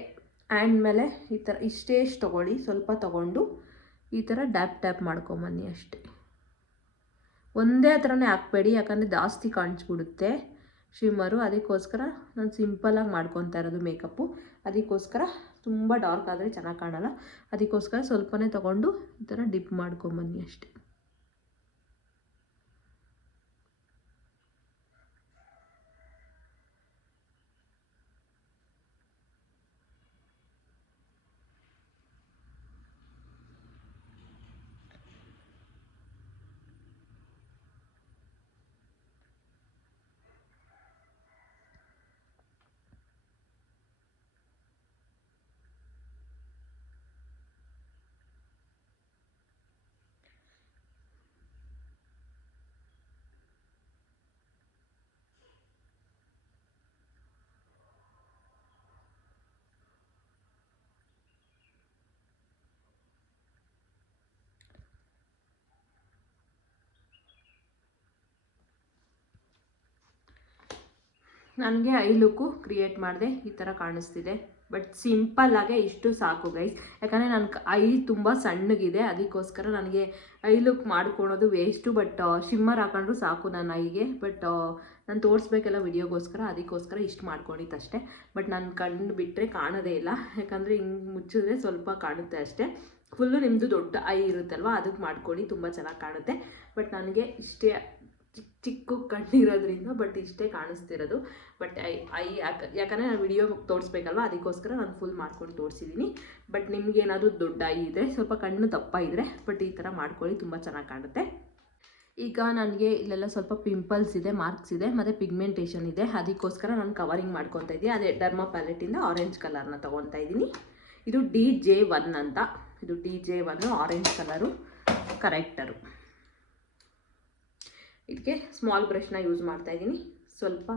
ಹ್ಯಾಂಡ್ ಮೇಲೆ ಈ ಥರ ಇಷ್ಟೇ ತೊಗೊಳ್ಳಿ, ಸ್ವಲ್ಪ ತೊಗೊಂಡು ಈ ಥರ ಟ್ಯಾಪ್ ಮಾಡ್ಕೊಂಬನ್ನಿ ಅಷ್ಟೇ. ಒಂದೇ ಥರನೇ ಹಾಕಬೇಡಿ, ಯಾಕಂದರೆ ಜಾಸ್ತಿ ಕಾಣಿಸ್ಬಿಡುತ್ತೆ ಶಿಮ್ಮರು, ಅದಕ್ಕೋಸ್ಕರ ನಾನು ಸಿಂಪಲಾಗಿ ಮಾಡ್ಕೊತಾ ಇರೋದು ಮೇಕಪ್ಪು. ಅದಕ್ಕೋಸ್ಕರ ತುಂಬ ಡಾರ್ಕ್ ಆದರೆ ಚೆನ್ನಾಗಿ ಕಾಣಲ್ಲ, ಅದಕ್ಕೋಸ್ಕರ ಸ್ವಲ್ಪನೇ ತೊಗೊಂಡು ಈ ಥರ ಡಿಪ್ ಮಾಡ್ಕೊಂಬನ್ನಿ ಅಷ್ಟೇ. ನನಗೆ ಐ ಲುಕ್ಕು ಕ್ರಿಯೇಟ್ ಮಾಡಿದೆ, ಈ ಥರ ಕಾಣಿಸ್ತಿದೆ. ಬಟ್ ಸಿಂಪಲ್ಲಾಗೆ ಇಷ್ಟು ಸಾಕು ಗೈಸ್, ಯಾಕಂದರೆ ನನ್ನ ಐ ತುಂಬ ಸಣ್ಣಗಿದೆ, ಅದಕ್ಕೋಸ್ಕರ ನನಗೆ ಐ ಲುಕ್ ಮಾಡ್ಕೊಳೋದು ವೇಸ್ಟು. ಬಟ್ ಶಿಮ್ಮರ್ ಹಾಕೊಂಡ್ರು ಸಾಕು ನನ್ನ ಐಗೆ. ಬಟ್ ನಾನು ತೋರಿಸ್ಬೇಕೆಲ್ಲ ವಿಡಿಯೋಗೋಸ್ಕರ, ಅದಕ್ಕೋಸ್ಕರ ಇಷ್ಟು ಮಾಡ್ಕೊಂಡಿದ್ದಷ್ಟೇ. ಬಟ್ ನಾನು ಕಣ್ಣು ಬಿಟ್ಟರೆ ಕಾಣೋದೇ ಇಲ್ಲ, ಯಾಕಂದರೆ ಹಿಂಗೆ ಮುಚ್ಚಿದ್ರೆ ಸ್ವಲ್ಪ ಕಾಣುತ್ತೆ ಅಷ್ಟೇ. ಫುಲ್ಲು ನಿಮ್ಮದು ದೊಡ್ಡ ಐ ಇರುತ್ತಲ್ವ, ಅದಕ್ಕೆ ಮಾಡ್ಕೊಳ್ಳಿ, ತುಂಬ ಚೆನ್ನಾಗಿ ಕಾಣುತ್ತೆ. ಬಟ್ ನನಗೆ ಇಷ್ಟೇ ಚಿಕ್ಕ ಕಣ್ಣಿರೋದ್ರಿಂದ ಬಟ್ ಇಷ್ಟೇ ಕಾಣಿಸ್ತಿರೋದು. ಬಟ್ ಯಾಕಂದರೆ ನಾನು ವಿಡಿಯೋ ತೋರಿಸ್ಬೇಕಲ್ವ, ಅದಕ್ಕೋಸ್ಕರ ನಾನು ಫುಲ್ ಮಾಡ್ಕೊಂಡು ತೋರಿಸಿದ್ದೀನಿ. ಬಟ್ ನಿಮಗೇನಾದರೂ ದೊಡ್ಡ ಐ ಇದ್ದರೆ, ಸ್ವಲ್ಪ ಕಣ್ಣು ದಪ್ಪ ಇದ್ದರೆ ಬಟ್ ಈ ಥರ ಮಾಡ್ಕೊಳ್ಳಿ, ತುಂಬ ಚೆನ್ನಾಗಿ ಕಾಣುತ್ತೆ. ಈಗ ನನಗೆ ಇಲ್ಲೆಲ್ಲ ಸ್ವಲ್ಪ ಪಿಂಪಲ್ಸ್ ಇದೆ, ಮಾರ್ಕ್ಸ್ ಇದೆ, ಮತ್ತು ಪಿಗ್ಮೆಂಟೇಷನ್ ಇದೆ, ಅದಕ್ಕೋಸ್ಕರ ನಾನು ಕವರಿಂಗ್ ಮಾಡ್ಕೊತಾ ಇದ್ದೀನಿ. ಅದೇ ಡರ್ಮಾ ಪ್ಯಾಲೆಟಿಂದ ಆರೆಂಜ್ ಕಲರ್ನ ತೊಗೊತಾ ಇದ್ದೀನಿ. ಇದು DJ1 ಅಂತ, ಇದು DJ1 ಆರೆಂಜ್ ಕಲರು ಕರೆಕ್ಟರು. ಇದಕ್ಕೆ ಸ್ಮಾಲ್ ಬ್ರಷ್ನ ಯೂಸ್ ಮಾಡ್ತಾ ಇದ್ದೀನಿ. ಸ್ವಲ್ಪ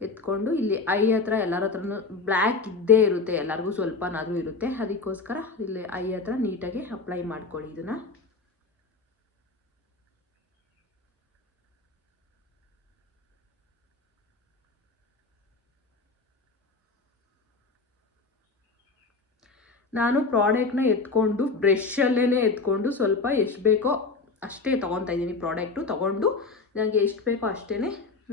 ಎತ್ಕೊಂಡು ಇಲ್ಲಿ ಐ ಹತ್ರ ಎಲ್ಲರ ಹತ್ರನೂ ಬ್ಲ್ಯಾಕ್ ಇದ್ದೇ ಇರುತ್ತೆ, ಎಲ್ಲರಿಗೂ ಸ್ವಲ್ಪನಾದರೂ ಇರುತ್ತೆ, ಅದಕ್ಕೋಸ್ಕರ ಇಲ್ಲಿ ಐ ಹತ್ರ ನೀಟಾಗಿ ಅಪ್ಲೈ ಮಾಡ್ಕೊಳ್ಳಿ ಇದನ್ನು. ನಾನು ಪ್ರಾಡಕ್ಟ್ನ ಎತ್ಕೊಂಡು ಬ್ರಷಲ್ಲೇ ಎತ್ಕೊಂಡು ಸ್ವಲ್ಪ ಎಷ್ಟು ಬೇಕೋ ಅಷ್ಟೇ ತೊಗೊತಾ ಇದ್ದೀನಿ. ಪ್ರಾಡಕ್ಟು ತೊಗೊಂಡು ನನಗೆ ಎಷ್ಟು ಬೇಕೋ ಅಷ್ಟೇ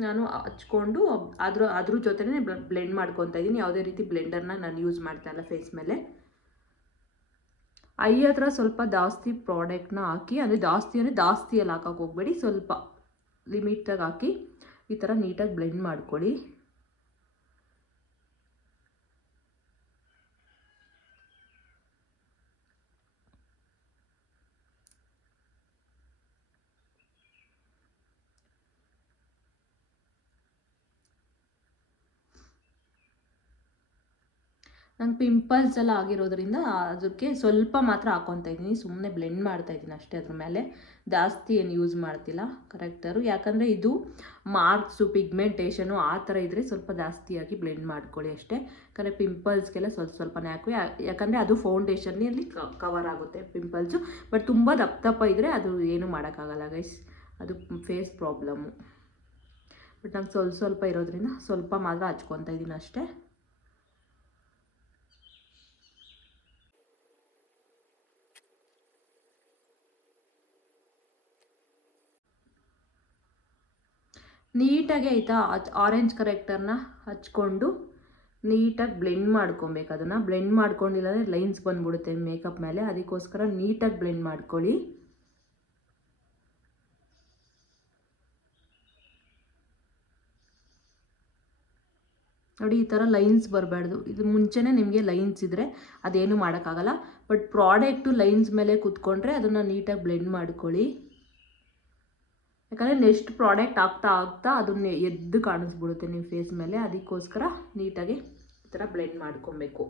ನಾನು ಹಚ್ಕೊಂಡು ಅದ್ರ ಜೊತೆನೇ ಬ್ಲೆಂಡ್ ಮಾಡ್ಕೊತಾ ಇದ್ದೀನಿ. ಯಾವುದೇ ರೀತಿ ಬ್ಲೆಂಡರ್ನ ನಾನು ಯೂಸ್ ಮಾಡ್ತಾ ಇಲ್ಲ ಫೇಸ್ ಮೇಲೆ. ಐ ಹತ್ರ ಸ್ವಲ್ಪ ಜಾಸ್ತಿ ಪ್ರಾಡಕ್ಟ್ನ ಹಾಕಿ, ಅಂದರೆ ಜಾಸ್ತಿಯಲ್ಲಿ ಹಾಕೋಕೆ ಹೋಗಬೇಡಿ, ಸ್ವಲ್ಪ ಲಿಮಿಟಾಗಿ ಹಾಕಿ ಈ ಥರ ನೀಟಾಗಿ ಬ್ಲೆಂಡ್ ಮಾಡ್ಕೊಳ್ಳಿ. ನಂಗೆ ಪಿಂಪಲ್ಸ್ ಎಲ್ಲ ಆಗಿರೋದ್ರಿಂದ ಅದಕ್ಕೆ ಸ್ವಲ್ಪ ಮಾತ್ರ ಹಾಕ್ಕೊತಾ ಇದ್ದೀನಿ, ಸುಮ್ಮನೆ ಬ್ಲೆಂಡ್ ಮಾಡ್ತಾ ಇದ್ದೀನಿ ಅಷ್ಟೇ. ಅದ್ರ ಮೇಲೆ ಜಾಸ್ತಿ ಏನು ಯೂಸ್ ಮಾಡ್ತಿಲ್ಲ ಕರೆಕ್ಟರು. ಯಾಕಂದರೆ ಇದು ಮಾರ್ಕ್ಸು ಪಿಗ್ಮೆಂಟೇಷನು ಆ ಥರ ಇದ್ದರೆ ಸ್ವಲ್ಪ ಜಾಸ್ತಿಯಾಗಿ ಬ್ಲೆಂಡ್ ಮಾಡ್ಕೊಳ್ಳಿ ಅಷ್ಟೇ. ಯಾಕಂದರೆ ಪಿಂಪಲ್ಸ್ಗೆಲ್ಲ ಸ್ವಲ್ಪನೇ ಹಾಕಿ, ಯಾಕಂದರೆ ಅದು ಫೌಂಡೇಶನ್ನಲ್ಲಿ ಕವರ್ ಆಗುತ್ತೆ ಪಿಂಪಲ್ಸು. ಬಟ್ ತುಂಬ ದಪ್ಪ ಇದ್ದರೆ ಅದು ಏನೂ ಮಾಡೋಕ್ಕಾಗಲ್ಲ ಗೈಸ್, ಅದು ಫೇಸ್ ಪ್ರಾಬ್ಲಮ್ಮು. ಬಟ್ ನಂಗೆ ಸ್ವಲ್ಪ ಇರೋದ್ರಿಂದ ಸ್ವಲ್ಪ ಮಾತ್ರ ಹಚ್ಕೊತಾ ಇದ್ದೀನಿ ಅಷ್ಟೇ. ನೀಟಾಗಿ ಆಯಿತಾ, ಆರೆಂಜ್ ಕರೆಕ್ಟರ್ನ ಹಚ್ಕೊಂಡು ನೀಟಾಗಿ ಬ್ಲೆಂಡ್ ಮಾಡ್ಕೊಬೇಕು. ಅದನ್ನು ಬ್ಲೆಂಡ್ ಮಾಡ್ಕೊಂಡಿಲ್ಲ ಅಂದರೆ ಲೈನ್ಸ್ ಬಂದ್ಬಿಡುತ್ತೆ ಮೇಕಪ್ ಮೇಲೆ, ಅದಕ್ಕೋಸ್ಕರ ನೀಟಾಗಿ ಬ್ಲೆಂಡ್ ಮಾಡ್ಕೊಳ್ಳಿ. ನೋಡಿ ಈ ಥರ ಲೈನ್ಸ್ ಬರಬಾರ್ದು. ಇದು ಮುಂಚೆನೇ ನಿಮಗೆ ಲೈನ್ಸ್ ಇದ್ದರೆ ಅದೇನು ಮಾಡೋಕ್ಕಾಗಲ್ಲ. ಬಟ್ ಪ್ರಾಡಕ್ಟು ಲೈನ್ಸ್ ಮೇಲೆ ಕೂತ್ಕೊಂಡ್ರೆ ಅದನ್ನು ನೀಟಾಗಿ ಬ್ಲೆಂಡ್ ಮಾಡ್ಕೊಳ್ಳಿ. ಯಾಕಂದರೆ ನೆಕ್ಸ್ಟ್ ಪ್ರಾಡಕ್ಟ್ ಆಗ್ತಾ ಅದನ್ನ ಎದ್ದು ಕಾಣಿಸ್ಬಿಡುತ್ತೆ ನಿಮ್ಮ ಫೇಸ್ ಮೇಲೆ, ಅದಕ್ಕೋಸ್ಕರ ನೀಟಾಗಿ ಈ ಥರ ಬ್ಲೆಂಡ್ ಮಾಡ್ಕೊಬೇಕು.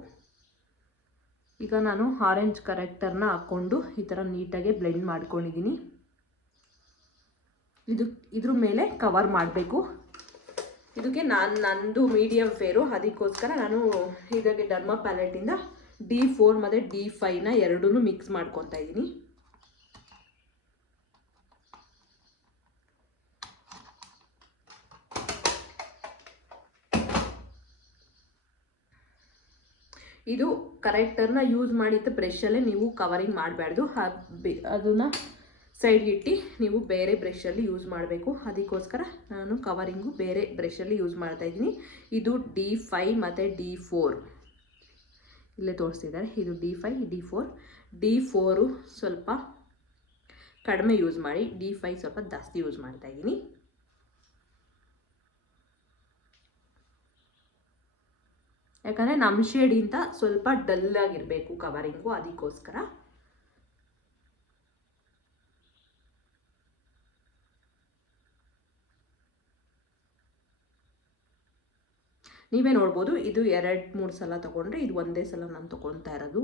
ಈಗ ನಾನು ಆರೆಂಜ್ ಕರೆಕ್ಟರ್ನ ಹಾಕ್ಕೊಂಡು ಈ ಥರ ನೀಟಾಗಿ ಬ್ಲೆಂಡ್ ಮಾಡ್ಕೊಂಡಿದ್ದೀನಿ. ಇದ್ರ ಮೇಲೆ ಕವರ್ ಮಾಡಬೇಕು. ಇದಕ್ಕೆ ನಂದು ಮೀಡಿಯಮ್ ಫೇರು, ಅದಕ್ಕೋಸ್ಕರ ನಾನು ಇದಕ್ಕೆ ಡರ್ಮಾ ಪ್ಯಾಲೆಟಿಂದ D4 ಮತ್ತು D5ನ ಎರಡೂ ಮಿಕ್ಸ್ ಮಾಡ್ಕೊತಾ ಇದ್ದೀನಿ. ಇದು ಕರೆಕ್ಟರ್ನ ಯೂಸ್ ಮಾಡಿದ್ದು ಬ್ರಷಲ್ಲೇ ನೀವು ಕವರಿಂಗ್ ಮಾಡಬಾರ್ದು, ಅದನ್ನು ಸೈಡ್ಗೆ ಇಟ್ಟು ನೀವು ಬೇರೆ ಬ್ರಷಲ್ಲಿ ಯೂಸ್ ಮಾಡಬೇಕು. ಅದಕ್ಕೋಸ್ಕರ ನಾನು ಕವರಿಂಗು ಬೇರೆ ಬ್ರಷಲ್ಲಿ ಯೂಸ್ ಮಾಡ್ತಾಯಿದ್ದೀನಿ. ಇದು D5 ಮತ್ತು D4 ಇಲ್ಲೇ ತೋರಿಸ್ತಿದ್ದಾರೆ. ಇದು D5 D4 ಸ್ವಲ್ಪ ಕಡಿಮೆ ಯೂಸ್ ಮಾಡಿ, D5 ಸ್ವಲ್ಪ ಜಾಸ್ತಿ ಯೂಸ್ ಮಾಡ್ತಾಯಿದ್ದೀನಿ. ಯಾಕಂದರೆ ನಮ್ಮ ಶೇಡಿಂದ ಸ್ವಲ್ಪ ಡಲ್ಲಾಗಿರಬೇಕು ಕವರಿಂಗು, ಅದಕ್ಕೋಸ್ಕರ. ನೀವೇ ನೋಡ್ಬೋದು, ಇದು 2-3 ಸಲ ತೊಗೊಂಡ್ರೆ ಇದು ಒಂದೇ ಸಲ ನಾನು ತೊಗೊಳ್ತಾ ಇರೋದು.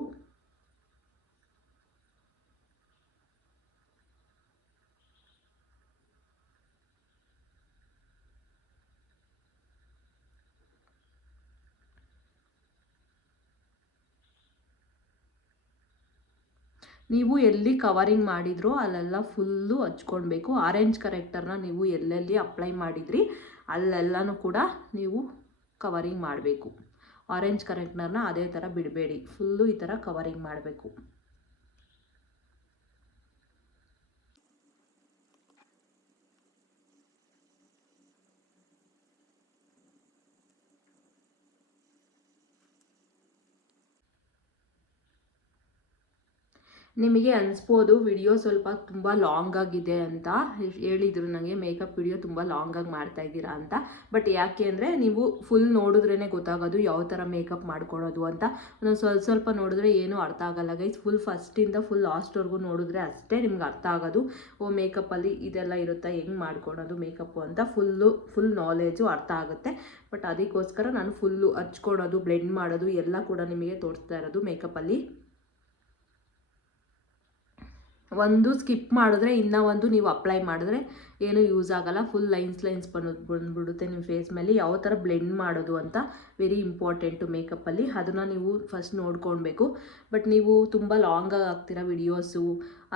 ನೀವು ಎಲ್ಲಿ ಕವರಿಂಗ್ ಮಾಡಿದ್ರೋ ಅಲ್ಲೆಲ್ಲ ಫುಲ್ಲು ಹಚ್ಕೊಳ್ಬೇಕು. ಆರೆಂಜ್ ಕರೆಕ್ಟರ್ನ ನೀವು ಎಲ್ಲೆಲ್ಲಿ ಅಪ್ಲೈ ಮಾಡಿದ್ರಿ ಅಲ್ಲೆಲ್ಲನೂ ಕೂಡ ನೀವು ಕವರಿಂಗ್ ಮಾಡಬೇಕು. ಆರೆಂಜ್ ಕರೆಕ್ಟರ್ನ ಅದೇ ಥರ ಬಿಡಬೇಡಿ, ಫುಲ್ಲು ಈ ಥರ ಕವರಿಂಗ್ ಮಾಡಬೇಕು. ನಿಮಗೆ ಅನಿಸ್ಬೋದು ವಿಡಿಯೋ ಸ್ವಲ್ಪ ತುಂಬ ಲಾಂಗ್ ಆಗಿದೆ ಅಂತ ಹೇಳಿದರು ನನಗೆ, ಮೇಕಪ್ ವಿಡಿಯೋ ತುಂಬ ಲಾಂಗಾಗಿ ಮಾಡ್ತಾಯಿದ್ದೀರಾ ಅಂತ. ಬಟ್ ಯಾಕೆ ಅಂದರೆ ನೀವು ಫುಲ್ ನೋಡಿದ್ರೇ ಗೊತ್ತಾಗೋದು ಯಾವ ಥರ ಮೇಕಪ್ ಮಾಡ್ಕೊಳ್ಳೋದು ಅಂತ. ಸ್ವಲ್ಪ ನೋಡಿದ್ರೆ ಏನೂ ಅರ್ಥ ಆಗಲ್ಲ ಗೈಸ್. ಫಸ್ಟಿಂದ ಫುಲ್ ಲಾಸ್ಟ್ವರೆಗೂ ನೋಡಿದ್ರೆ ಅಷ್ಟೇ ನಿಮ್ಗೆ ಅರ್ಥ ಆಗೋದು. ಮೇಕಪ್ಪಲ್ಲಿ ಇದೆಲ್ಲ ಇರುತ್ತಾ, ಹೆಂಗೆ ಮಾಡ್ಕೊಳೋದು ಮೇಕಪ್ಪು ಅಂತ ಫುಲ್ ನಾಲೆಜು ಅರ್ಥ ಆಗುತ್ತೆ. ಬಟ್ ಅದಕ್ಕೋಸ್ಕರ ನಾನು ಫುಲ್ಲು ಹಚ್ಕೊಳೋದು, ಬ್ಲೆಂಡ್ ಮಾಡೋದು ಎಲ್ಲ ಕೂಡ ನಿಮಗೆ ತೋರಿಸ್ತಾ ಇರೋದು ಮೇಕಪ್ಪಲ್ಲಿ. ಒಂದು ಸ್ಕಿಪ್ ಮಾಡಿದ್ರೆ ಇನ್ನೂ ಒಂದು ನೀವು ಅಪ್ಲೈ ಮಾಡಿದ್ರೆ ಏನೂ ಯೂಸ್ ಆಗೋಲ್ಲ. ಫುಲ್ ಲೈನ್ಸ್ ಬಂದುಬಿಡುತ್ತೆ ನಿಮ್ಮ ಫೇಸ್ ಮೇಲೆ. ಯಾವ ಥರ ಬ್ಲೆಂಡ್ ಮಾಡೋದು ಅಂತ ವೆರಿ ಇಂಪಾರ್ಟೆಂಟು ಮೇಕಪ್ಪಲ್ಲಿ, ಅದನ್ನು ನೀವು ಫಸ್ಟ್ ನೋಡ್ಕೊಳ್ಬೇಕು. ಬಟ್ ನೀವು ತುಂಬ ಲಾಂಗಾಗಿ ಆಗ್ತೀರಾ ವಿಡಿಯೋಸು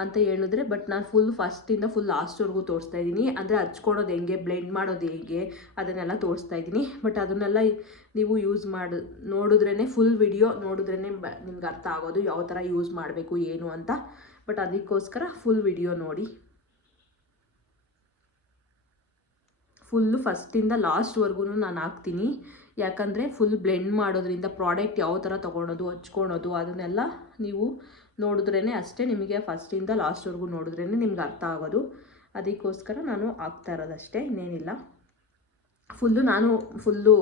ಅಂತ ಹೇಳಿದ್ರೆ, ಬಟ್ ನಾನು ಫಸ್ಟಿಂದ ಫುಲ್ ಲಾಸ್ಟ್ವರೆಗೂ ತೋರಿಸ್ತಾ ಇದ್ದೀನಿ. ಅಂದರೆ ಹಚ್ಕೊಳೋದು ಹೆಂಗೆ, ಬ್ಲೆಂಡ್ ಮಾಡೋದು ಹೇಗೆ ಅದನ್ನೆಲ್ಲ ತೋರಿಸ್ತಾ ಇದ್ದೀನಿ. ಬಟ್ ಅದನ್ನೆಲ್ಲ ನೀವು ಯೂಸ್ ನೋಡಿದ್ರೇ, ಫುಲ್ ವಿಡಿಯೋ ನೋಡಿದ್ರೇ ನಿಮ್ಗೆ ಅರ್ಥ ಆಗೋದು ಯಾವ ಥರ ಯೂಸ್ ಮಾಡಬೇಕು ಏನು ಅಂತ. ಬಟ್ ಅದಕ್ಕೋಸ್ಕರ ಫುಲ್ ವಿಡಿಯೋ ನೋಡಿ. ಫುಲ್ಲು ಫಸ್ಟಿಂದ ಲಾಸ್ಟ್ವರೆಗೂ ನಾನು ಹಾಕ್ತೀನಿ. ಯಾಕಂದರೆ ಫುಲ್ ಬ್ಲೆಂಡ್ ಮಾಡೋದ್ರಿಂದ ಪ್ರಾಡಕ್ಟ್ ಯಾವ ಥರ ತೊಗೊಳೋದು, ಹಚ್ಕೊಳೋದು ಅದನ್ನೆಲ್ಲ ನೀವು ನೋಡಿದ್ರೇ ಅಷ್ಟೇ, ನಿಮಗೆ ಫಸ್ಟಿಂದ ಲಾಸ್ಟ್ವರೆಗೂ ನೋಡಿದ್ರೇ ನಿಮ್ಗೆ ಅರ್ಥ ಆಗೋದು. ಅದಕ್ಕೋಸ್ಕರ ನಾನು ಹಾಕ್ತಾ ಇರೋದಷ್ಟೇ, ಇನ್ನೇನಿಲ್ಲ. ಫುಲ್ಲು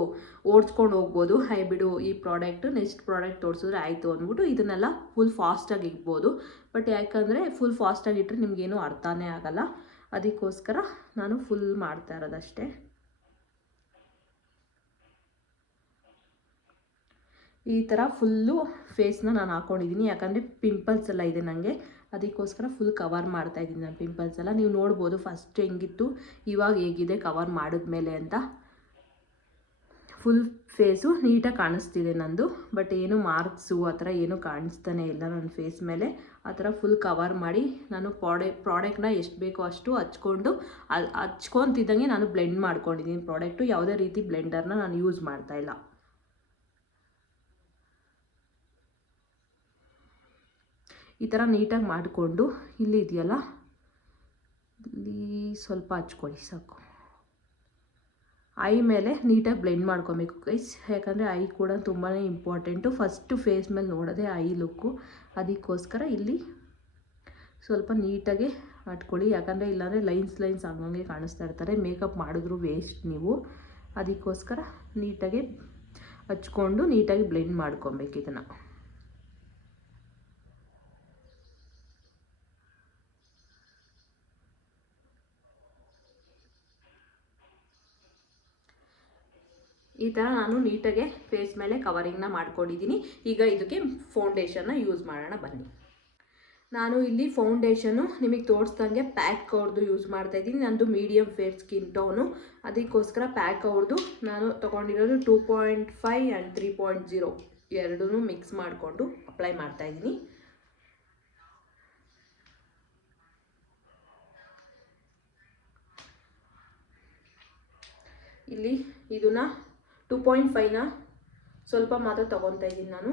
ಓಡಿಸ್ಕೊಂಡು ಹೋಗ್ಬೋದು. ಬಿಡು ಈ ಪ್ರಾಡಕ್ಟು ನೆಕ್ಸ್ಟ್ ಪ್ರಾಡಕ್ಟ್ ತೋರಿಸಿದ್ರೆ ಆಯಿತು ಅಂದ್ಬಿಟ್ಟು ಇದನ್ನೆಲ್ಲ ಫುಲ್ ಫಾಸ್ಟಾಗಿ ಇಡ್ಬೋದು. ಬಟ್ ಯಾಕಂದರೆ ಫುಲ್ ಫಾಸ್ಟಾಗಿ ಇಟ್ಟರೆ ನಿಮಗೇನು ಅರ್ಥನೇ ಆಗೋಲ್ಲ. ಅದಕ್ಕೋಸ್ಕರ ನಾನು ಫುಲ್ ಮಾಡ್ತಾ ಇರೋದಷ್ಟೇ. ಈ ಥರ ಫುಲ್ಲು ಫೇಸ್ನ ನಾನು ಹಾಕ್ಕೊಂಡಿದ್ದೀನಿ. ಯಾಕಂದರೆ ಪಿಂಪಲ್ಸ್ ಎಲ್ಲ ಇದೆ ನನಗೆ, ಅದಕ್ಕೋಸ್ಕರ ಫುಲ್ ಕವರ್ ಮಾಡ್ತಾಯಿದ್ದೀನಿ ನಾನು ಪಿಂಪಲ್ಸ್ ಎಲ್ಲ. ನೀವು ನೋಡ್ಬೋದು ಫಸ್ಟ್ ಹೆಂಗಿತ್ತು ಇವಾಗ ಹೇಗಿದೆ ಕವರ್ ಮಾಡಿದ್ಮೇಲೆ ಅಂತ. ಫುಲ್ ಫೇಸು ನೀಟಾಗಿ ಕಾಣಿಸ್ತಿದೆ ನಂದು. ಬಟ್ ಏನು ಮಾರ್ಕ್ಸು ಆ ಥರ ಏನೂ ಕಾಣಿಸ್ತಾನೆ ಇಲ್ಲ ನನ್ನ ಫೇಸ್ ಮೇಲೆ. ಆ ಥರ ಫುಲ್ ಕವರ್ ಮಾಡಿ ನಾನು ಪ್ರಾಡಕ್ಟ್ನ ಎಷ್ಟು ಬೇಕೋ ಅಷ್ಟು ಹಚ್ಕೊತಿದ್ದಂಗೆ ನಾನು ಬ್ಲೆಂಡ್ ಮಾಡ್ಕೊಂಡಿದ್ದೀನಿ ಪ್ರಾಡಕ್ಟು. ಯಾವುದೇ ರೀತಿ ಬ್ಲೆಂಡರ್ನ ನಾನು ಯೂಸ್ ಮಾಡ್ತಾಯಿಲ್ಲ. ಈ ಥರ ನೀಟಾಗಿ ಮಾಡಿಕೊಂಡು ಇಲ್ಲಿ ಇದೆಯಲ್ಲ, ಇಲ್ಲಿ ಸ್ವಲ್ಪ ಹಚ್ಕೊಳ್ಳಿ ಸಾಕು. ಐ ಮೇಲೆ ನೀಟಾಗಿ ಬ್ಲೆಂಡ್ ಮಾಡ್ಕೊಬೇಕು ಗೈಸ್. ಯಾಕಂದರೆ ಐ ಕೂಡ ತುಂಬಾ ಇಂಪಾರ್ಟೆಂಟು. ಫಸ್ಟು ಫೇಸ್ ಮೇಲೆ ನೋಡೋದೇ ಐ ಲುಕ್ಕು. ಅದಕ್ಕೋಸ್ಕರ ಇಲ್ಲಿ ಸ್ವಲ್ಪ ನೀಟಾಗಿ ಹಟ್ಕೊಳ್ಳಿ. ಯಾಕಂದರೆ ಇಲ್ಲಾಂದರೆ ಲೈನ್ಸ್ ಹಂಗಂಗೆ ಕಾಣಿಸ್ತಾ ಇರ್ತಾರೆ, ಮೇಕಪ್ ಮಾಡಿದ್ರು ವೇಸ್ಟ್ ನೀವು. ಅದಕ್ಕೋಸ್ಕರ ನೀಟಾಗಿ ಹಚ್ಕೊಂಡು ನೀಟಾಗಿ ಬ್ಲೆಂಡ್ ಮಾಡ್ಕೊಬೇಕು ಇದನ್ನು. ಈ ಥರ ನಾನು ನೀಟಾಗೆ ಫೇಸ್ ಮೇಲೆ ಕವರಿಂಗ್ನ ಮಾಡ್ಕೊಂಡಿದ್ದೀನಿ. ಈಗ ಇದಕ್ಕೆ ಫೌಂಡೇಶನ್ನ ಯೂಸ್ ಮಾಡೋಣ ಬನ್ನಿ. ನಾನು ಇಲ್ಲಿ ಫೌಂಡೇಶನ್ನು ನಿಮಗೆ ತೋರಿಸ್ದಂಗೆ ಪ್ಯಾಕ್ ಅವ್ರದ್ದು ಯೂಸ್ ಮಾಡ್ತಾಯಿದ್ದೀನಿ. ನಂದು ಮೀಡಿಯಮ್ ಫೇರ್ ಸ್ಕಿನ್ ಟೋನು. ಅದಕ್ಕೋಸ್ಕರ ಪ್ಯಾಕ್ ಅವ್ರದ್ದು ನಾನು ತೊಗೊಂಡಿರೋದು 2.5 ಆ್ಯಂಡ್ 3.0 ಎರಡೂ ಮಿಕ್ಸ್ ಮಾಡಿಕೊಂಡು ಅಪ್ಲೈ ಮಾಡ್ತಾಯಿದ್ದೀನಿ. ಇಲ್ಲಿ ಇದನ್ನು 2.5ನ ಸ್ವಲ್ಪ ಮಾತ್ರ ತೊಗೊತಾ ಇದ್ದೀನಿ ನಾನು.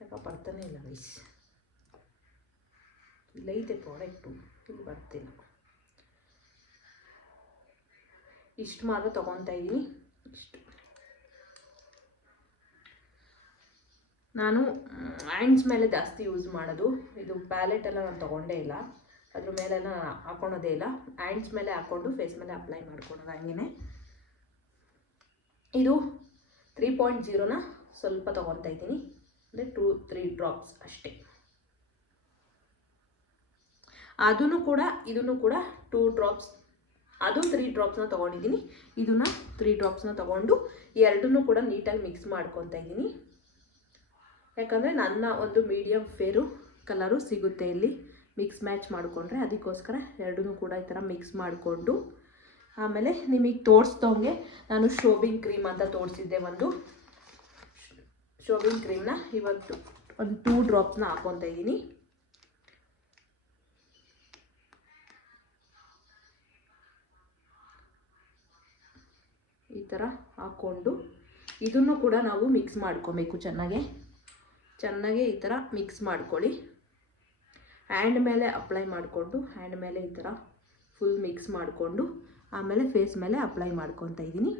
ಯಾಕೆ ಬರ್ತಾನೆ ಇಲ್ಲ ಗೈಸ್, ಇಲ್ಲೈತೆ ಪ್ರಾಡಕ್ಟು, ಇಲ್ಲಿ ಬರ್ತಿಲ್ಲ. ಇಷ್ಟು ಮಾತ್ರ ತೊಗೊತಾ ಇದ್ದೀನಿ. ಇಷ್ಟು ನಾನು ಹ್ಯಾಂಡ್ಸ್ ಮೇಲೆ ಜಾಸ್ತಿ ಯೂಸ್ ಮಾಡೋದು. ಇದು ಪ್ಯಾಲೆಟ್ ಎಲ್ಲ ನಾನು ತೊಗೊಂಡೇ ಇಲ್ಲ, ಅದ್ರ ಮೇಲೆಲ್ಲ ಹಾಕ್ಕೊಳೋದೇ ಇಲ್ಲ. ಹ್ಯಾಂಡ್ಸ್ ಮೇಲೆ ಹಾಕ್ಕೊಂಡು ಫೇಸ್ ಮೇಲೆ ಅಪ್ಲೈ ಮಾಡ್ಕೊಳೋದು ಹಂಗೆ. ಇದು 3.0ನ ಸ್ವಲ್ಪ ತೊಗೊತಾ ಇದ್ದೀನಿ, ಅಂದರೆ 2-3 ಡ್ರಾಪ್ಸ್ ಅಷ್ಟೇ. ಅದನ್ನು ಕೂಡ ಇದನ್ನು ಕೂಡ 2 ಡ್ರಾಪ್ಸ್, ಅದು 3 ಡ್ರಾಪ್ಸ್ನ ತೊಗೊಂಡಿದ್ದೀನಿ. ಇದನ್ನು 3 ಡ್ರಾಪ್ಸ್ನ ತೊಗೊಂಡು ಎರಡನ್ನೂ ಕೂಡ ನೀಟಾಗಿ ಮಿಕ್ಸ್ ಮಾಡ್ಕೊತಾ ಇದ್ದೀನಿ. ಯಾಕಂದರೆ ನನ್ನ ಒಂದು ಮೀಡಿಯಮ್ ಫೇರು ಕಲರು ಸಿಗುತ್ತೆ ಇಲ್ಲಿ ಮಿಕ್ಸ್ ಮ್ಯಾಚ್ ಮಾಡಿಕೊಂಡ್ರೆ. ಅದಕ್ಕೋಸ್ಕರ ಎರಡನ್ನೂ ಕೂಡ ಈ ಥರ ಮಿಕ್ಸ್ ಮಾಡಿಕೊಂಡು ಆಮೇಲೆ ನಿಮಗೆ ತೋರಿಸ್ದಂಗೆ ನಾನು ಶೋಬಿಂಗ್ ಕ್ರೀಮ್ ಅಂತ ತೋರಿಸಿದ್ದೆ. ಒಂದು ಶೋಬಿಂಗ್ ಕ್ರೀಮ್ನ ಇವತ್ತು ಒಂದು 2 ಡ್ರಾಪ್ಸ್ನ ಹಾಕ್ಕೊತಾ ಇದ್ದೀನಿ. ಈ ಥರ ಹಾಕ್ಕೊಂಡು ಇದನ್ನು ಕೂಡ ನಾವು ಮಿಕ್ಸ್ ಮಾಡ್ಕೊಬೇಕು ಚೆನ್ನಾಗೆ ಈ ಥರ ಮಿಕ್ಸ್ ಮಾಡ್ಕೊಳ್ಳಿ. ಹ್ಯಾಂಡ್ ಮೇಲೆ ಅಪ್ಲೈ ಮಾಡಿಕೊಂಡು ಹ್ಯಾಂಡ್ ಮೇಲೆ ಈ ಥರ ಫುಲ್ ಮಿಕ್ಸ್ ಮಾಡಿಕೊಂಡು ಆಮೇಲೆ ಫೇಸ್ ಮೇಲೆ ಅಪ್ಲೈ ಮಾಡ್ಕೊತಾ ಇದ್ದೀನಿ.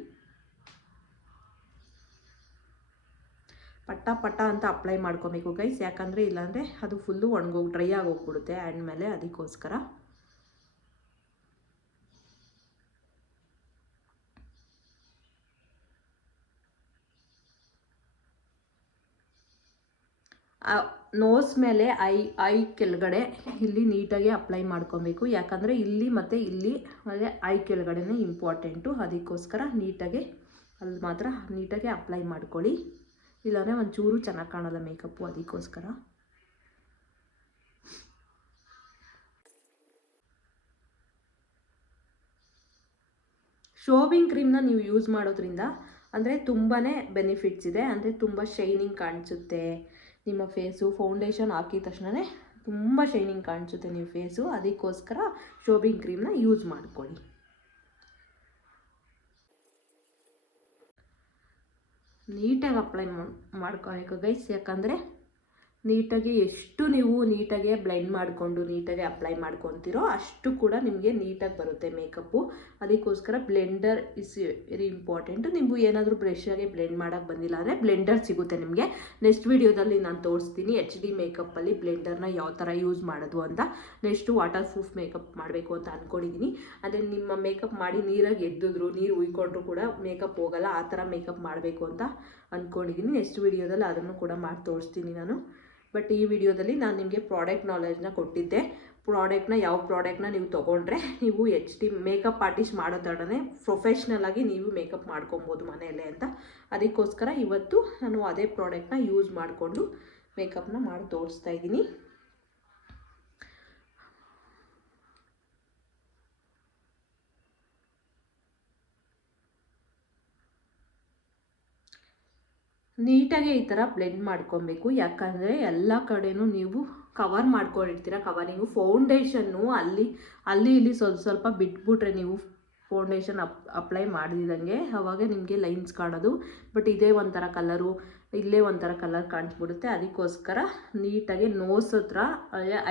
ಪಟ್ಟ ಅಂತ ಅಪ್ಲೈ ಮಾಡ್ಕೊಬೇಕು ಗೈಸ್, ಯಾಕಂದರೆ ಇಲ್ಲಾಂದರೆ ಅದು ಫುಲ್ಲು ಡ್ರೈ ಆಗೋಗ್ಬಿಡುತ್ತೆ ಹ್ಯಾಂಡ್ ಮೇಲೆ. ಅದಕ್ಕೋಸ್ಕರ ನೋಸ್ ಮೇಲೆ ಐ ಕೆಳಗಡೆ ಇಲ್ಲಿ ನೀಟಾಗಿ ಅಪ್ಲೈ ಮಾಡ್ಕೊಬೇಕು. ಯಾಕಂದರೆ ಇಲ್ಲಿ ಮತ್ತು ಇಲ್ಲಿ ಅಂದರೆ ಐ ಕೆಳಗಡೆನೇ ಇಂಪಾರ್ಟೆಂಟು. ಅದಕ್ಕೋಸ್ಕರ ನೀಟಾಗಿ ಅಲ್ಲಿ ಮಾತ್ರ ನೀಟಾಗಿ ಅಪ್ಲೈ ಮಾಡ್ಕೊಳ್ಳಿ, ಇಲ್ಲಾಂದರೆ ಒಂಚೂರು ಚೆನ್ನಾಗಿ ಕಾಣೋಲ್ಲ ಮೇಕಪ್ಪು. ಅದಕ್ಕೋಸ್ಕರ ಶೋವಿಂಗ್ ಕ್ರೀಮ್ನ ನೀವು ಯೂಸ್ ಮಾಡೋದ್ರಿಂದ ಅಂದರೆ ತುಂಬಾ ಬೆನಿಫಿಟ್ಸ್ ಇದೆ. ಅಂದರೆ ತುಂಬ ಶೈನಿಂಗ್ ಕಾಣಿಸುತ್ತೆ ನಿಮ್ಮ ಫೇಸು. ಫೌಂಡೇಶನ್ ಹಾಕಿದ ತಕ್ಷಣವೇ ತುಂಬ ಶೈನಿಂಗ್ ಕಾಣಿಸುತ್ತೆ ನಿಮ್ಮ ಫೇಸು. ಅದಕ್ಕೋಸ್ಕರ ಶೋವಿಂಗ್ ಕ್ರೀಮ್ನ ಯೂಸ್ ಮಾಡ್ಕೊಳ್ಳಿ. ನೀಟಾಗಿ ಅಪ್ಲೈ ಮಾಡ್ಕೋಬೇಕು ಗೈಸ್. ಯಾಕಂದರೆ ನೀಟಾಗಿ ಎಷ್ಟು ನೀವು ನೀಟಾಗೆ ಬ್ಲೆಂಡ್ ಮಾಡಿಕೊಂಡು ನೀಟಾಗಿ ಅಪ್ಲೈ ಮಾಡ್ಕೊತೀರೋ ಅಷ್ಟು ಕೂಡ ನಿಮಗೆ ನೀಟಾಗಿ ಬರುತ್ತೆ ಮೇಕಪ್ಪು. ಅದಕ್ಕೋಸ್ಕರ ಬ್ಲೆಂಡರ್ ಇಸ್ ವೆರಿ ಇಂಪಾರ್ಟೆಂಟು. ನೀವು ಏನಾದರೂ ಬ್ರಷಾಗೆ ಬ್ಲೆಂಡ್ ಮಾಡೋಕ್ಕೆ ಬಂದಿಲ್ಲ ಅಂದರೆ ಬ್ಲೆಂಡರ್ ಸಿಗುತ್ತೆ ನಿಮಗೆ. ನೆಕ್ಸ್ಟ್ ವೀಡಿಯೋದಲ್ಲಿ ನಾನು ತೋರಿಸ್ತೀನಿ HD ಮೇಕಪ್ಪಲ್ಲಿ ಬ್ಲೆಂಡರ್ನ ಯಾವ ಥರ ಯೂಸ್ ಮಾಡೋದು ಅಂತ. ನೆಕ್ಸ್ಟು ವಾಟರ್ ಪ್ರೂಫ್ ಮೇಕಪ್ ಮಾಡಬೇಕು ಅಂತ ಅಂದ್ಕೊಂಡಿದ್ದೀನಿ. ಅದೇ ನಿಮ್ಮ ಮೇಕಪ್ ಮಾಡಿ ನೀರಾಗಿ ಎದ್ದಿದ್ರು ನೀರು ಉಯ್ಕೊಂಡ್ರು ಕೂಡ ಮೇಕಪ್ ಹೋಗಲ್ಲ, ಆ ಥರ ಮೇಕಪ್ ಮಾಡಬೇಕು ಅಂತ ಅಂದ್ಕೊಂಡಿದ್ದೀನಿ. ನೆಕ್ಸ್ಟ್ ವೀಡಿಯೋದಲ್ಲಿ ಅದನ್ನು ಕೂಡ ಮಾಡಿ ತೋರಿಸ್ತೀನಿ ನಾನು. ಬಟ್ ಈ ವಿಡಿಯೋದಲ್ಲಿ ನಾನು ನಿಮಗೆ ಪ್ರಾಡಕ್ಟ್ ನಾಲೆಜ್ನ ಕೊಟ್ಟಿದ್ದೆ. ಯಾವ ಪ್ರಾಡಕ್ಟ್ನ ನೀವು ತೊಗೊಂಡ್ರೆ ನೀವು HD ಮೇಕಪ್ ಆರ್ಟಿಸ್ಟ್ ಮಾಡೋ ಥರನೇ ಪ್ರೊಫೆಷ್ನಲ್ ಆಗಿ ನೀವು ಮೇಕಪ್ ಮಾಡ್ಕೊಬೋದು ಮನೆಯಲ್ಲೇ ಅಂತ. ಅದಕ್ಕೋಸ್ಕರ ಇವತ್ತು ನಾನು ಅದೇ ಪ್ರಾಡಕ್ಟ್ನ ಯೂಸ್ ಮಾಡಿಕೊಂಡು ಮೇಕಪ್ನ ಮಾಡಿ ತೋರಿಸ್ತಾ ಇದ್ದೀನಿ. ನೀಟಾಗಿ ಈ ಥರ ಬ್ಲೆಂಡ್ ಮಾಡ್ಕೊಬೇಕು. ಯಾಕಂದರೆ ಎಲ್ಲ ಕಡೆನೂ ನೀವು ಕವರ್ ಮಾಡ್ಕೊಂಡಿರ್ತೀರ. ಕವರಿಂಗು ಫೌಂಡೇಶನ್ನು ಅಲ್ಲಿ ಇಲ್ಲಿ ಸ್ವಲ್ಪ ಬಿಟ್ಬಿಟ್ರೆ ನೀವು ಫೌಂಡೇಶನ್ ಅಪ್ಲೈ ಮಾಡಿದಂಗೆ ಆವಾಗ ನಿಮಗೆ ಲೈನ್ಸ್ ಕಾಣೋದು. ಬಟ್ ಇದೇ ಒಂಥರ ಕಲರು, ಇಲ್ಲೇ ಒಂಥರ ಕಲರ್ ಕಾಣಿಸ್ಬಿಡುತ್ತೆ. ಅದಕ್ಕೋಸ್ಕರ ನೀಟಾಗಿ ನೋಸ್ ಹತ್ರ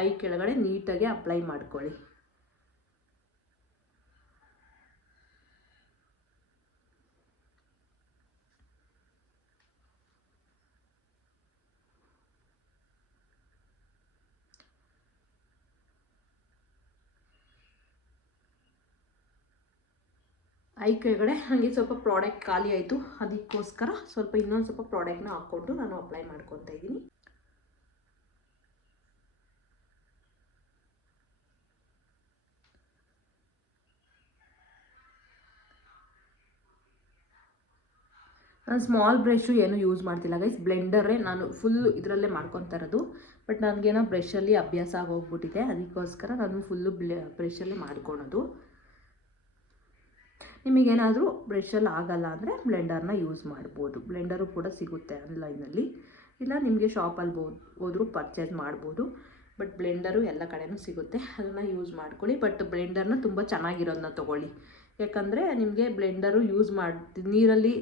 ಐ ಕೆಳಗಡೆ ನೀಟಾಗಿ ಅಪ್ಲೈ ಮಾಡ್ಕೊಳ್ಳಿ. ಐ ಕೆಳಗಡೆ ಹಾಗೆ ಸ್ವಲ್ಪ ಪ್ರಾಡಕ್ಟ್ ಖಾಲಿ ಆಯಿತು. ಅದಕ್ಕೋಸ್ಕರ ಇನ್ನೊಂದು ಸ್ವಲ್ಪ ಪ್ರಾಡಕ್ಟ್ನ ಹಾಕ್ಕೊಂಡು ನಾನು ಅಪ್ಲೈ ಮಾಡ್ಕೊತಾ ಇದ್ದೀನಿ. ನಾನು ಸ್ಮಾಲ್ ಬ್ರಷು ಏನೂ ಯೂಸ್ ಮಾಡ್ತಿಲ್ಲ ಗೈಸ್. ಬ್ಲೆಂಡರೇ ನಾನು ಫುಲ್ ಇದರಲ್ಲೇ ಮಾಡ್ಕೊತಾ ಇರೋದು. ಬಟ್ ನನಗೇನೋ ಬ್ರಷಲ್ಲಿ ಅಭ್ಯಾಸ ಆಗೋಗ್ಬಿಟ್ಟಿದೆ. ಅದಕ್ಕೋಸ್ಕರ ನಾನು ಫುಲ್ಲು ಬ್ರಷಲ್ಲೇ ಮಾಡ್ಕೊಳೋದು. ನಿಮಗೇನಾದರೂ ಬ್ರಷಲ್ಲಿ ಆಗಲ್ಲ ಅಂದರೆ ಬ್ಲೆಂಡರ್ನ ಯೂಸ್ ಮಾಡ್ಬೋದು. ಬ್ಲೆಂಡರು ಕೂಡ ಸಿಗುತ್ತೆ ಆನ್ಲೈನಲ್ಲಿ, ಇಲ್ಲ ನಿಮಗೆ ಶಾಪಲ್ಲಿ ಹೋದರೂ ಪರ್ಚೇಸ್ ಮಾಡ್ಬೋದು. ಬಟ್ ಬ್ಲೆಂಡರು ಎಲ್ಲ ಕಡೆನೂ ಸಿಗುತ್ತೆ, ಅದನ್ನು ಯೂಸ್ ಮಾಡ್ಕೊಳ್ಳಿ. ಬಟ್ ಬ್ಲೆಂಡರ್ನ ತುಂಬ ಚೆನ್ನಾಗಿರೋದನ್ನ ತೊಗೊಳ್ಳಿ. ಯಾಕಂದರೆ ನಿಮಗೆ ಬ್ಲೆಂಡರು ಯೂಸ್ ನೀರಲ್ಲಿ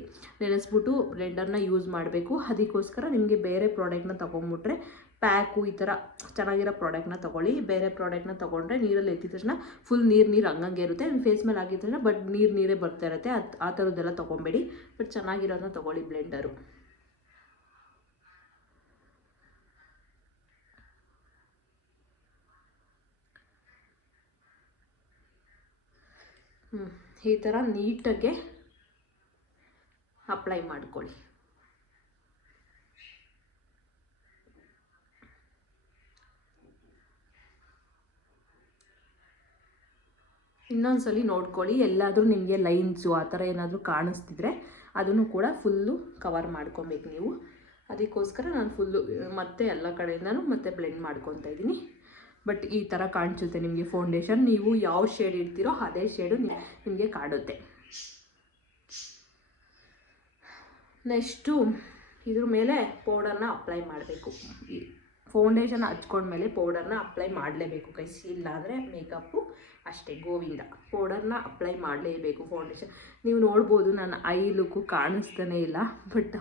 ನೆನೆಸ್ಬಿಟ್ಟು ಬ್ಲೆಂಡರ್ನ ಯೂಸ್ ಮಾಡಬೇಕು. ಅದಕ್ಕೋಸ್ಕರ ನಿಮಗೆ ಬೇರೆ ಪ್ರಾಡಕ್ಟ್ನ ತೊಗೊಂಬಿಟ್ರೆ ಪ್ಯಾಕು ಈ ಥರ ಚೆನ್ನಾಗಿರೋ ಪ್ರಾಡಕ್ಟ್ನ ತೊಗೊಳ್ಳಿ. ಬೇರೆ ಪ್ರಾಡಕ್ಟ್ನ ತೊಗೊಂಡ್ರೆ ನೀರಲ್ಲಿ ಎತ್ತಿದ ತಕ್ಷಣ ಫುಲ್ ನೀರು ಹಂಗಂಗೆ ಇರುತ್ತೆ. ನಿಮ್ಮ ಫೇಸ್ ಮೇಲೆ ಆಗಿದ ತಕ್ಷಣ ಬಟ್ ನೀರೇ ಬರ್ತಾ ಇರುತ್ತೆ. ಆ ಥರದ್ದೆಲ್ಲ ತೊಗೊಬೇಡಿ. ಬಟ್ ಚೆನ್ನಾಗಿರೋದನ್ನ ತೊಗೊಳ್ಳಿ ಬ್ಲೆಂಡರು. ಈ ಥರ ನೀಟಾಗೆ ಅಪ್ಲೈ ಮಾಡ್ಕೊಳ್ಳಿ. ಇನ್ನೊಂದ್ಸಲಿ ನೋಡ್ಕೊಳ್ಳಿ, ಎಲ್ಲಾದರೂ ನಿಮಗೆ ಲೈನ್ಸು ಆ ಥರ ಏನಾದರೂ ಕಾಣಿಸ್ತಿದ್ರೆ ಅದನ್ನು ಕೂಡ ಫುಲ್ಲು ಕವರ್ ಮಾಡ್ಕೊಬೇಕು ನೀವು. ಅದಕ್ಕೋಸ್ಕರ ನಾನು ಫುಲ್ಲು ಮತ್ತೆ ಎಲ್ಲ ಕಡೆಯಿಂದನೂ ಮತ್ತೆ ಬ್ಲೆಂಡ್ ಮಾಡ್ಕೊತಾ ಇದ್ದೀನಿ. ಬಟ್ ಈ ಥರ ಕಾಣಿಸುತ್ತೆ ನಿಮಗೆ ಫೌಂಡೇಶನ್. ನೀವು ಯಾವ ಶೇಡ್ ಇಡ್ತೀರೋ ಅದೇ ಶೇಡು ನಿಮಗೆ ಕಾಣುತ್ತೆ. ನೆಕ್ಸ್ಟು ಇದ್ರ ಮೇಲೆ ಪೌಡರ್ನ ಅಪ್ಲೈ ಮಾಡಬೇಕು. ಫೌಂಡೇಶನ್ ಹಚ್ಕೊಂಡ್ಮೇಲೆ ಪೌಡರ್ನ ಅಪ್ಲೈ ಮಾಡಲೇಬೇಕು ಗೈಸ್. ಇಲ್ಲಾಂದರೆ ಮೇಕಪ್ಪು ಅಷ್ಟೇ ಗೋವಿಂದ. ಪೌಡರ್ನ ಅಪ್ಲೈ ಮಾಡಲೇಬೇಕು. ಫೌಂಡೇಶನ್ ನೀವು ನೋಡ್ಬೋದು ನನ್ನ ಐ ಲುಕ್ಕು ಕಾಣಿಸ್ತಾನೇ ಇಲ್ಲ. ಬಟ್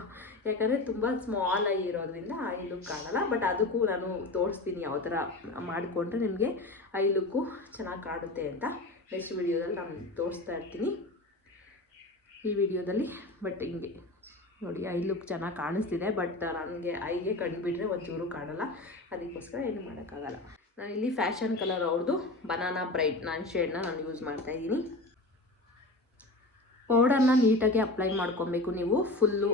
ಯಾಕಂದರೆ ತುಂಬ ಸ್ಮಾಲ್ ಐ ಇರೋದ್ರಿಂದ ಐ ಲುಕ್ ಕಾಣಲ್ಲ. ಬಟ್ ಅದಕ್ಕೂ ನಾನು ತೋರಿಸ್ತೀನಿ ಯಾವ ಥರ ಮಾಡಿಕೊಂಡ್ರೆ ನಿಮಗೆ ಐ ಲುಕ್ಕು ಚೆನ್ನಾಗಿ ಕಾಣುತ್ತೆ ಅಂತ. ನೆಕ್ಸ್ಟ್ ವಿಡಿಯೋದಲ್ಲಿ ನಾನು ತೋರಿಸ್ತಾ ಇರ್ತೀನಿ ಈ ವಿಡಿಯೋದಲ್ಲಿ. ಬಟ್ ಹಿಂಗೆ ನೋಡಿ ಐ ಲುಕ್ ಚೆನ್ನಾಗಿ ಕಾಣಿಸ್ತಿದೆ. ಬಟ್ ನನಗೆ ಐಗೆ ಕಂಡುಬಿಟ್ರೆ ಒಂಚೂರು ಕಾಣಲ್ಲ. ಅದಕ್ಕೋಸ್ಕರ ಏನು ಮಾಡೋಕ್ಕಾಗಲ್ಲ. ನಾನಿಲ್ಲಿ ಫ್ಯಾಷನ್ ಕಲರ್ ಅವ್ರದ್ದು ಬನಾನಾ ಬ್ರೈಟ್ ಶೇಡ್ನ ನಾನು ಯೂಸ್ ಮಾಡ್ತಾಯಿದ್ದೀನಿ. ಪೌಡರ್ನ ನೀಟಾಗಿ ಅಪ್ಲೈ ಮಾಡ್ಕೊಬೇಕು ನೀವು. ಫುಲ್ಲು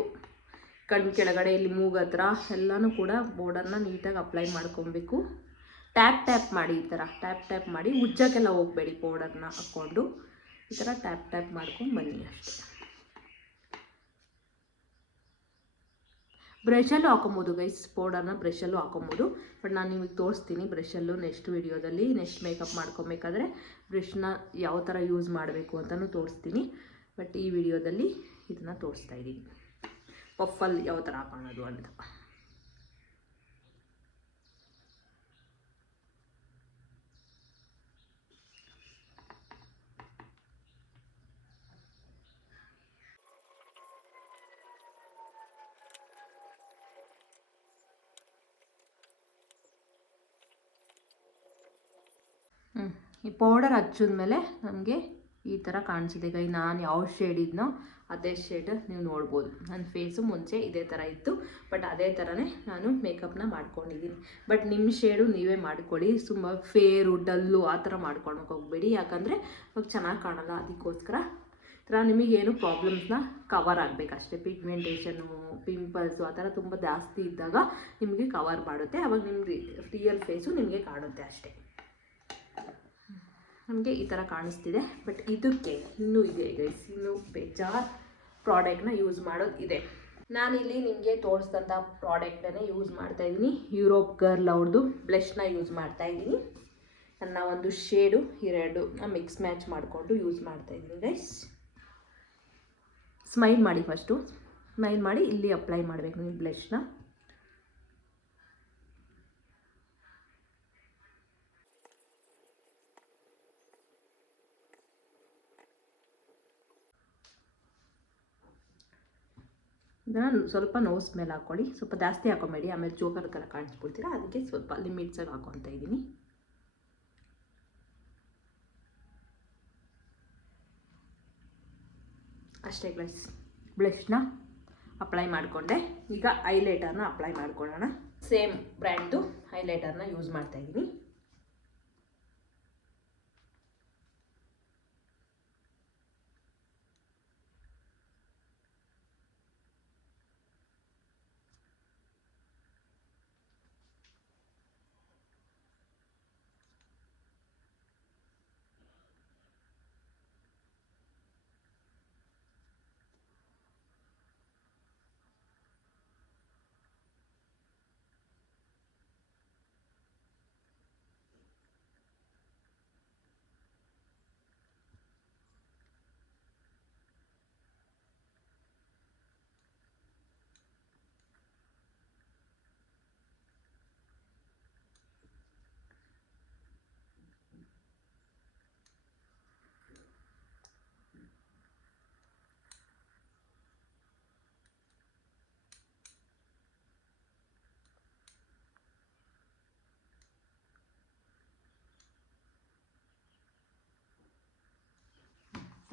ಕಣ್ಣು ಕೆಳಗಡೆ ಇಲ್ಲಿ ಮೂಗು ಹತ್ರ ಎಲ್ಲನೂ ಕೂಡ ಪೌಡರ್ನ ನೀಟಾಗಿ ಅಪ್ಲೈ ಮಾಡ್ಕೊಬೇಕು. ಟ್ಯಾಪ್ ಮಾಡಿ, ಈ ಥರ ಟ್ಯಾಪ್ ಮಾಡಿ. ಉಜ್ಜಕ್ಕೆಲ್ಲ ಹೋಗಬೇಡಿ. ಪೌಡರ್ನ ಹಾಕ್ಕೊಂಡು ಈ ಥರ ಟ್ಯಾಪ್ ಮಾಡ್ಕೊಂಡು ಬನ್ನಿ ಅಷ್ಟೇ. ಬ್ರಷಲ್ಲೂ ಹಾಕೊಬೋದು ಗೈಸ್. ಪೌಡರ್ನ ಬ್ರಷಲ್ಲೂ ಹಾಕೊಬೋದು. ಬಟ್ ನಾನು ನಿಮಗೆ ತೋರಿಸ್ತೀನಿ ಬ್ರಷಲ್ಲೂ ನೆಕ್ಸ್ಟ್ ವೀಡಿಯೋದಲ್ಲಿ. ನೆಕ್ಸ್ಟ್ ಮೇಕಪ್ ಮಾಡ್ಕೊಬೇಕಾದ್ರೆ ಬ್ರಷ್ನ ಯಾವ ಥರ ಯೂಸ್ ಮಾಡಬೇಕು ಅಂತಲೂ ತೋರಿಸ್ತೀನಿ. ಬಟ್ ಈ ವಿಡಿಯೋದಲ್ಲಿ ಇದನ್ನು ತೋರಿಸ್ತಾ ಇದ್ದೀನಿ ಪಫಲ್ಲಿ ಯಾವ ಥರ ಕಾಣೋದು ಅಂತ. ಈ ಪೌಡರ್ ಹಚ್ಚಿದ್ಮೇಲೆ ನಮಗೆ ಈ ಥರ ಕಾಣಿಸಿದೆ. ಈಗ ನಾನು ಯಾವ ಶೇಡ್ ಇದ್ನೋ ಅದೇ ಶೇಡ್ ನೀವು ನೋಡ್ಬೋದು. ನನ್ನ ಫೇಸು ಮುಂಚೆ ಇದೇ ಥರ ಇತ್ತು, ಬಟ್ ಅದೇ ಥರನೇ ನಾನು ಮೇಕಪ್ನ ಮಾಡ್ಕೊಂಡಿದ್ದೀನಿ. ಬಟ್ ನಿಮ್ಮ ಶೇಡು ನೀವೇ ಮಾಡ್ಕೊಳ್ಳಿ, ತುಂಬ ಫೇರು ಡಲ್ಲು ಆ ಥರ ಮಾಡ್ಕೊಳಕ್ಕೆ ಹೋಗಬೇಡಿ, ಯಾಕಂದರೆ ಇವಾಗ ಚೆನ್ನಾಗಿ ಕಾಣಲ್ಲ. ಅದಕ್ಕೋಸ್ಕರ ಈ ಥರ ನಿಮಗೇನು ಪ್ರಾಬ್ಲಮ್ಸ್ನ ಕವರ್ ಆಗಬೇಕಷ್ಟೇ. ಪಿಗ್ಮೆಂಟೇಷನು, ಪಿಂಪಲ್ಸು ಆ ಥರ ತುಂಬ ಜಾಸ್ತಿ ಇದ್ದಾಗ ನಿಮಗೆ ಕವರ್ ಮಾಡುತ್ತೆ, ಆವಾಗ ನಿಮ್ಮ ರಿಯಲ್ ಫೇಸು ನಿಮಗೆ ಕಾಣುತ್ತೆ ಅಷ್ಟೇ. ನಮಗೆ ಈ ಥರ ಕಾಣಿಸ್ತಿದೆ, ಬಟ್ ಇದಕ್ಕೆ ಇನ್ನೂ ಇದೆ ಗೈಸ್, ಇನ್ನೂ ಬೇಜಾರು ಪ್ರಾಡಕ್ಟ್ನ ಯೂಸ್ ಮಾಡೋದು ಇದೆ. ನಾನಿಲ್ಲಿ ನಿಮಗೆ ತೋರಿಸಿದಂಥ ಪ್ರಾಡಕ್ಟನ್ನೇ ಯೂಸ್ ಮಾಡ್ತಾಯಿದ್ದೀನಿ. ಯುರೋಪ್ ಗರ್ಲ್ ಅವ್ರದ್ದು ಬ್ಲಷ್ನ ಯೂಸ್ ಮಾಡ್ತಾಯಿದ್ದೀನಿ. ನನ್ನ ಒಂದು ಶೇಡು ಎರಡು ಮಿಕ್ಸ್ ಮ್ಯಾಚ್ ಮಾಡಿಕೊಂಡು ಯೂಸ್ ಮಾಡ್ತಾಯಿದ್ದೀನಿ ಗೈಸ್. ಸ್ಮೈಲ್ ಮಾಡಿ, ಫಸ್ಟು ಸ್ಮೈಲ್ ಮಾಡಿ ಇಲ್ಲಿ ಅಪ್ಲೈ ಮಾಡಬೇಕು ನೀವು ಬ್ಲಷ್ನ. ಇದನ್ನು ಸ್ವಲ್ಪ ನೋಸ್ ಮೇಲೆ ಹಾಕ್ಕೊಳ್ಳಿ, ಸ್ವಲ್ಪ ಜಾಸ್ತಿ ಹಾಕೊಂಬೇಡಿ, ಆಮೇಲೆ ಜೋಕರ್ ಥರ ಕಾಣಿಸ್ಬಿಡ್ತೀರಾ. ಅದಕ್ಕೆ ಸ್ವಲ್ಪ ಲಿಮಿಟ್ಸಾಗಿ ಹಾಕೊತಾ ಇದ್ದೀನಿ. ಅಷ್ಟೇ ಗೈಸ್, ಬ್ಲಷ್ನ ಅಪ್ಲೈ ಮಾಡಿಕೊಂಡೆ. ಈಗ ಐಲೈಟರ್ನ ಅಪ್ಲೈ ಮಾಡ್ಕೊಳ್ಳೋಣ. ಸೇಮ್ ಬ್ರ್ಯಾಂಡ್ದು ಐಲೈಟರ್ನ ಯೂಸ್ ಮಾಡ್ತಾಯಿದ್ದೀನಿ.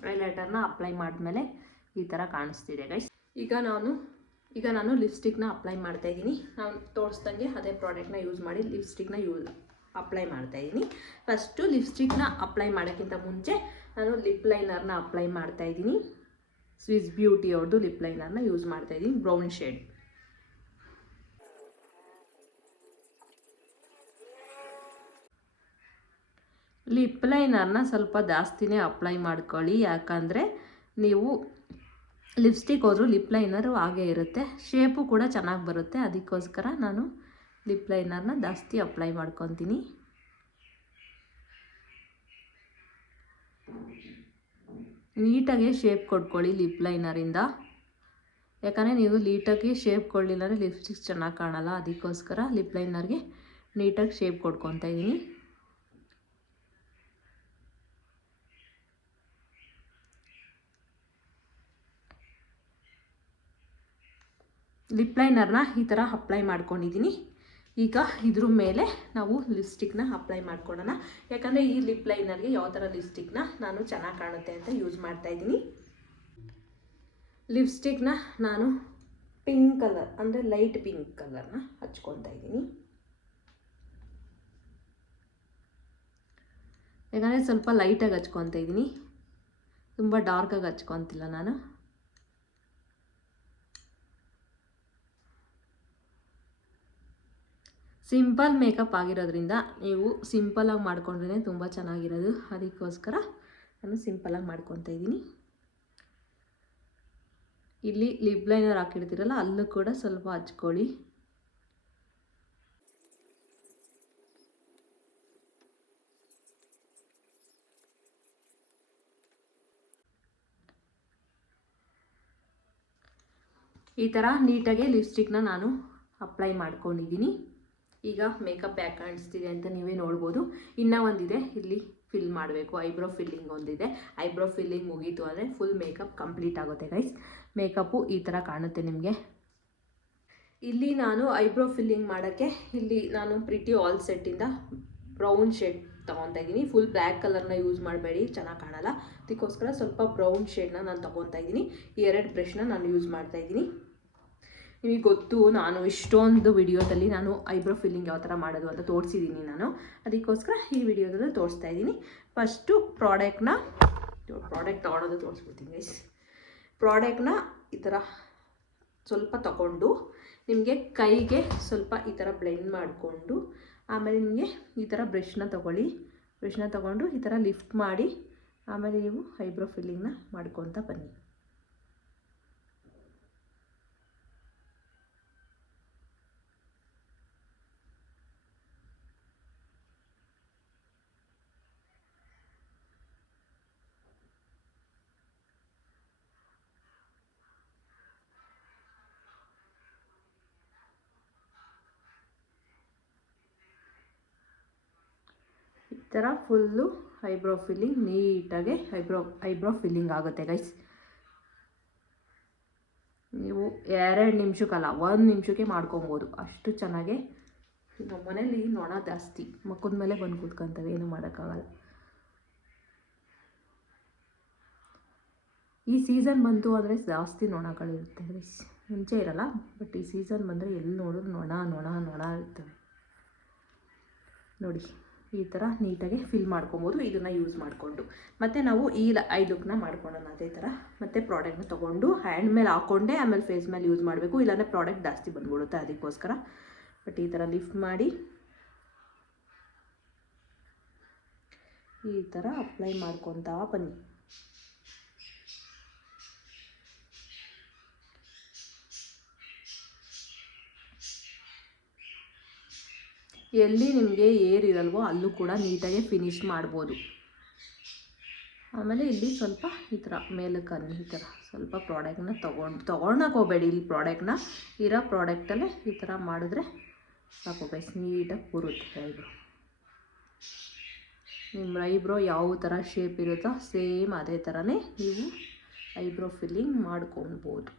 ಹೈಲೈಟರ್ನ ಅಪ್ಲೈ ಮಾಡಿದ್ಮೇಲೆ ಈ ಥರ ಕಾಣಿಸ್ತಿದೆ ಗೈಸ್. ಈಗ ನಾನು ಲಿಪ್ಸ್ಟಿಕ್ನ ಅಪ್ಲೈ ಮಾಡ್ತಾಯಿದ್ದೀನಿ. ನಾನು ತೋರಿಸ್ದಂಗೆ ಅದೇ ಪ್ರಾಡಕ್ಟ್ನ ಯೂಸ್ ಮಾಡಿ ಲಿಪ್ಸ್ಟಿಕ್ನ ಅಪ್ಲೈ ಮಾಡ್ತಾಯಿದ್ದೀನಿ. ಫಸ್ಟು ಲಿಪ್ಸ್ಟಿಕ್ನ ಅಪ್ಲೈ ಮಾಡೋಕ್ಕಿಂತ ಮುಂಚೆ ನಾನು ಲಿಪ್ ಲೈನರ್ನ ಅಪ್ಲೈ ಮಾಡ್ತಾಯಿದ್ದೀನಿ. ಸ್ವಿಸ್ ಬ್ಯೂಟಿ ಅವ್ರದ್ದು ಲಿಪ್ ಲೈನರ್ನ ಯೂಸ್ ಮಾಡ್ತಾಯಿದ್ದೀನಿ, ಬ್ರೌನ್ ಶೇಡ್. ಲಿಪ್ ಲೈನರ್ನ ಸ್ವಲ್ಪ ಜಾಸ್ತಿನೇ ಅಪ್ಲೈ ಮಾಡ್ಕೊಳ್ಳಿ, ಯಾಕಂದರೆ ನೀವು ಲಿಪ್ಸ್ಟಿಕ್ ಹೋದ್ರೂ ಲಿಪ್ ಲೈನರು ಹಾಗೇ ಇರುತ್ತೆ, ಶೇಪು ಕೂಡ ಚೆನ್ನಾಗಿ ಬರುತ್ತೆ. ಅದಕ್ಕೋಸ್ಕರ ನಾನು ಲಿಪ್ ಲೈನರ್ನ ಜಾಸ್ತಿ ಅಪ್ಲೈ ಮಾಡ್ಕೊತೀನಿ. ನೀಟಾಗಿ ಶೇಪ್ ಕೊಟ್ಕೊಳ್ಳಿ ಲಿಪ್ ಲೈನರಿಂದ, ಯಾಕಂದರೆ ನೀವು ನೀಟಾಗಿ ಶೇಪ್ ಕೊಡಲಿಲ್ಲ ಅಂದರೆ ಲಿಪ್ಸ್ಟಿಕ್ ಚೆನ್ನಾಗಿ ಕಾಣಲ್ಲ. ಅದಕ್ಕೋಸ್ಕರ ಲಿಪ್ ಲೈನರ್ಗೆ ನೀಟಾಗಿ ಶೇಪ್ ಕೊಟ್ಕೊತಾ ಇದ್ದೀನಿ. ಲಿಪ್ ಲೈನರ್ನ ಈ ಥರ ಅಪ್ಲೈ ಮಾಡ್ಕೊಂಡಿದ್ದೀನಿ. ಈಗ ಇದ್ರ ಮೇಲೆ ನಾವು ಲಿಪ್ಸ್ಟಿಕ್ನ ಅಪ್ಲೈ ಮಾಡ್ಕೊಳ್ಳೋಣ, ಯಾಕಂದರೆ ಈ ಲಿಪ್ ಲೈನರ್ಗೆ ಯಾವ ಥರ ಲಿಪ್ಸ್ಟಿಕ್ನ ನಾನು ಚೆನ್ನಾಗಿ ಕಾಣುತ್ತೆ ಅಂತ ಯೂಸ್ ಮಾಡ್ತಾಯಿದ್ದೀನಿ. ಲಿಪ್ಸ್ಟಿಕ್ನ ನಾನು ಪಿಂಕ್ ಕಲರ್, ಅಂದರೆ ಲೈಟ್ ಪಿಂಕ್ ಕಲರ್ನ ಹಚ್ಕೊತಾ ಇದ್ದೀನಿ. ಯಾಕಂದರೆ ಸ್ವಲ್ಪ ಲೈಟಾಗಿ ಹಚ್ಕೊತಾ ಇದ್ದೀನಿ, ತುಂಬ ಡಾರ್ಕಾಗಿ ಹಚ್ಕೊತಿಲ್ಲ ನಾನು. ಸಿಂಪಲ್ ಮೇಕಪ್ ಆಗಿರೋದ್ರಿಂದ ನೀವು ಸಿಂಪಲಾಗಿ ಮಾಡ್ಕೊಂಡ್ರೆ ತುಂಬ ಚೆನ್ನಾಗಿರೋದು. ಅದಕ್ಕೋಸ್ಕರ ನಾನು ಸಿಂಪಲಾಗಿ ಮಾಡ್ಕೊತಾ ಇದ್ದೀನಿ. ಇಲ್ಲಿ ಲಿಪ್ ಲೈನರ್ ಹಾಕಿಡ್ತೀರಲ್ಲ ಅಲ್ಲೂ ಕೂಡ ಸ್ವಲ್ಪ ಹಚ್ಕೊಳ್ಳಿ. ಈ ಥರ ನೀಟಾಗಿ ಲಿಪ್ಸ್ಟಿಕ್ನ ನಾನು ಅಪ್ಲೈ ಮಾಡ್ಕೊಂಡಿದ್ದೀನಿ. ಈಗ ಮೇಕಪ್ ಯಾಕೆ ಕಾಣಿಸ್ತಿದೆ ಅಂತ ನೀವೇ ನೋಡ್ಬೋದು. ಇನ್ನೂ ಒಂದಿದೆ, ಇಲ್ಲಿ ಫಿಲ್ ಮಾಡಬೇಕು. ಐಬ್ರೋ ಫಿಲ್ಲಿಂಗ್ ಒಂದಿದೆ. ಐಬ್ರೋ ಫಿಲ್ಲಿಂಗ್ ಮುಗೀತು ಅಂದರೆ ಫುಲ್ ಮೇಕಪ್ ಕಂಪ್ಲೀಟ್ ಆಗುತ್ತೆ ಗೈಸ್. ಮೇಕಪ್ಪು ಈ ಥರ ಕಾಣುತ್ತೆ ನಿಮಗೆ. ಇಲ್ಲಿ ನಾನು ಐಬ್ರೋ ಫಿಲ್ಲಿಂಗ್ ಮಾಡೋಕ್ಕೆ ಇಲ್ಲಿ ನಾನು ಪ್ರಿಟಿ ಆಲ್ ಸೆಟ್ಟಿಂದ ಬ್ರೌನ್ ಶೇಡ್ ತೊಗೊತಾ ಇದ್ದೀನಿ. ಫುಲ್ ಬ್ಲ್ಯಾಕ್ ಕಲರ್ನ ಯೂಸ್ ಮಾಡಬೇಡಿ, ಚೆನ್ನಾಗಿ ಕಾಣಲ್ಲ. ಅದಕ್ಕೋಸ್ಕರ ಸ್ವಲ್ಪ ಬ್ರೌನ್ ಶೇಡ್ನ ನಾನು ತೊಗೊತಾ ಇದ್ದೀನಿ. ಈ 2 ಬ್ರಷ್ನ ನಾನು ಯೂಸ್ ಮಾಡ್ತಾಯಿದ್ದೀನಿ. ನಿಮಗೆ ಗೊತ್ತು, ನಾನು ಇಷ್ಟೊಂದು ವಿಡಿಯೋದಲ್ಲಿ ನಾನು ಐಬ್ರೋ ಫಿಲ್ಲಿಂಗ್ ಯಾವ ಥರ ಮಾಡೋದು ಅಂತ ತೋರಿಸಿದ್ದೀನಿ ನಾನು. ಅದಕ್ಕೋಸ್ಕರ ಈ ವಿಡಿಯೋದಲ್ಲಿ ತೋರಿಸ್ತಾ ಇದ್ದೀನಿ. ಫಸ್ಟು ಪ್ರಾಡಕ್ಟ್ ತೊಗೊಳೋದು ತೋರಿಸ್ಬಿಡ್ತೀನಿ ಗೈಸ್. ಪ್ರಾಡಕ್ಟ್ನ ಈ ಥರ ಸ್ವಲ್ಪ ತಗೊಂಡು ನಿಮಗೆ ಕೈಗೆ ಸ್ವಲ್ಪ ಈ ಥರ ಬ್ಲೆಂಡ್ ಮಾಡಿಕೊಂಡು, ಆಮೇಲೆ ನಿಮಗೆ ಈ ಥರ ಬ್ರಷ್ನ ತೊಗೊಂಡು ಈ ಥರ ಲಿಫ್ಟ್ ಮಾಡಿ, ಆಮೇಲೆ ನೀವು ಐಬ್ರೋ ಫಿಲ್ಲಿಂಗ್ನ ಮಾಡ್ಕೊತ ಬನ್ನಿ. ಈ ಥರ ಫುಲ್ಲು ಐಬ್ರೋ ಫಿಲ್ಲಿಂಗ್ ನೀಟಾಗಿ ಐಬ್ರೋ ಫಿಲ್ಲಿಂಗ್ ಆಗುತ್ತೆ ಗೈಸ್. ನೀವು 2 ನಿಮಿಷಕ್ಕಲ್ಲ, 1 ನಿಮಿಷಕ್ಕೆ ಮಾಡ್ಕೊಬೋದು. ಅಷ್ಟು ಚೆನ್ನಾಗೆ. ನಮ್ಮ ಮನೇಲಿ ನೊಣ ಜಾಸ್ತಿ, ಮಕ್ಕದ ಮೇಲೆ ಬಂದು ಕೂತ್ಕೊಂತವೆ, ಏನೂ ಮಾಡೋಕ್ಕಾಗಲ್ಲ. ಈ ಸೀಸನ್ ಬಂತು ಅಂದರೆ ಜಾಸ್ತಿ ನೊಣಗಳಿರುತ್ತೆ ಗೈಸ್. ಮುಂಚೆ ಇರಲ್ಲ, ಬಟ್ ಈ ಸೀಸನ್ ಬಂದರೆ ಎಲ್ಲಿ ನೋಡಿದ್ರು ನೊಣ ಇರ್ತವೆ ನೋಡಿ. ಈ ಥರ ನೀಟಾಗಿ ಫಿಲ್ ಮಾಡ್ಕೊಬೋದು ಇದನ್ನು ಯೂಸ್ ಮಾಡಿಕೊಂಡು. ಮತ್ತು ನಾವು ಈ ಐ ಲುಕ್ನ ಮಾಡ್ಕೊಳ್ಳೋಣ ಅದೇ ಥರ. ಮತ್ತು ಪ್ರಾಡಕ್ಟ್ನ ತೊಗೊಂಡು ಹ್ಯಾಂಡ್ ಮೇಲೆ ಹಾಕ್ಕೊಂಡೆ ಆಮೇಲೆ ಫೇಸ್ ಮೇಲೆ ಯೂಸ್ ಮಾಡಬೇಕು, ಇಲ್ಲಾಂದರೆ ಪ್ರಾಡಕ್ಟ್ ಜಾಸ್ತಿ ಬಂದ್ಬಿಡುತ್ತೆ. ಅದಕ್ಕೋಸ್ಕರ ಬಟ್ ಈ ಥರ ಲಿಫ್ಟ್ ಮಾಡಿ ಈ ಥರ ಅಪ್ಲೈ ಮಾಡ್ಕೊತಾ ಬನ್ನಿ. ಎಲ್ಲಿ ನಿಮಗೆ ಏರಿರಲ್ವೋ ಅಲ್ಲೂ ಕೂಡ ನೀಟಾಗಿ ಫಿನಿಶ್ ಮಾಡ್ಬೋದು. ಆಮೇಲೆ ಇಲ್ಲಿ ಸ್ವಲ್ಪ ಈ ಥರ ಮೇಲಕ್ಕೆ ಈ ಥರ ಸ್ವಲ್ಪ ಪ್ರಾಡಕ್ಟ್ನ ತೊಗೊಳಕ್ಕೆ ಹೋಗಬೇಡಿ. ಇಲ್ಲಿ ಪ್ರಾಡಕ್ಟ್ನ ಇರೋ ಪ್ರಾಡಕ್ಟಲ್ಲೇ ಈ ಥರ ಮಾಡಿದ್ರೆ ಸಾಕು ಗೈಸ್, ನೀಟಾಗಿ ಕೂರುತ್ತೆ ಐಬ್ರೋ. ನಿಮ್ಮ ಐಬ್ರೋ ಯಾವ ಥರ ಶೇಪ್ ಇರುತ್ತೋ ಸೇಮ್ ಅದೇ ಥರನೇ ನೀವು ಐಬ್ರೋ ಫಿಲ್ಲಿಂಗ್ ಮಾಡ್ಕೊಬೋದು.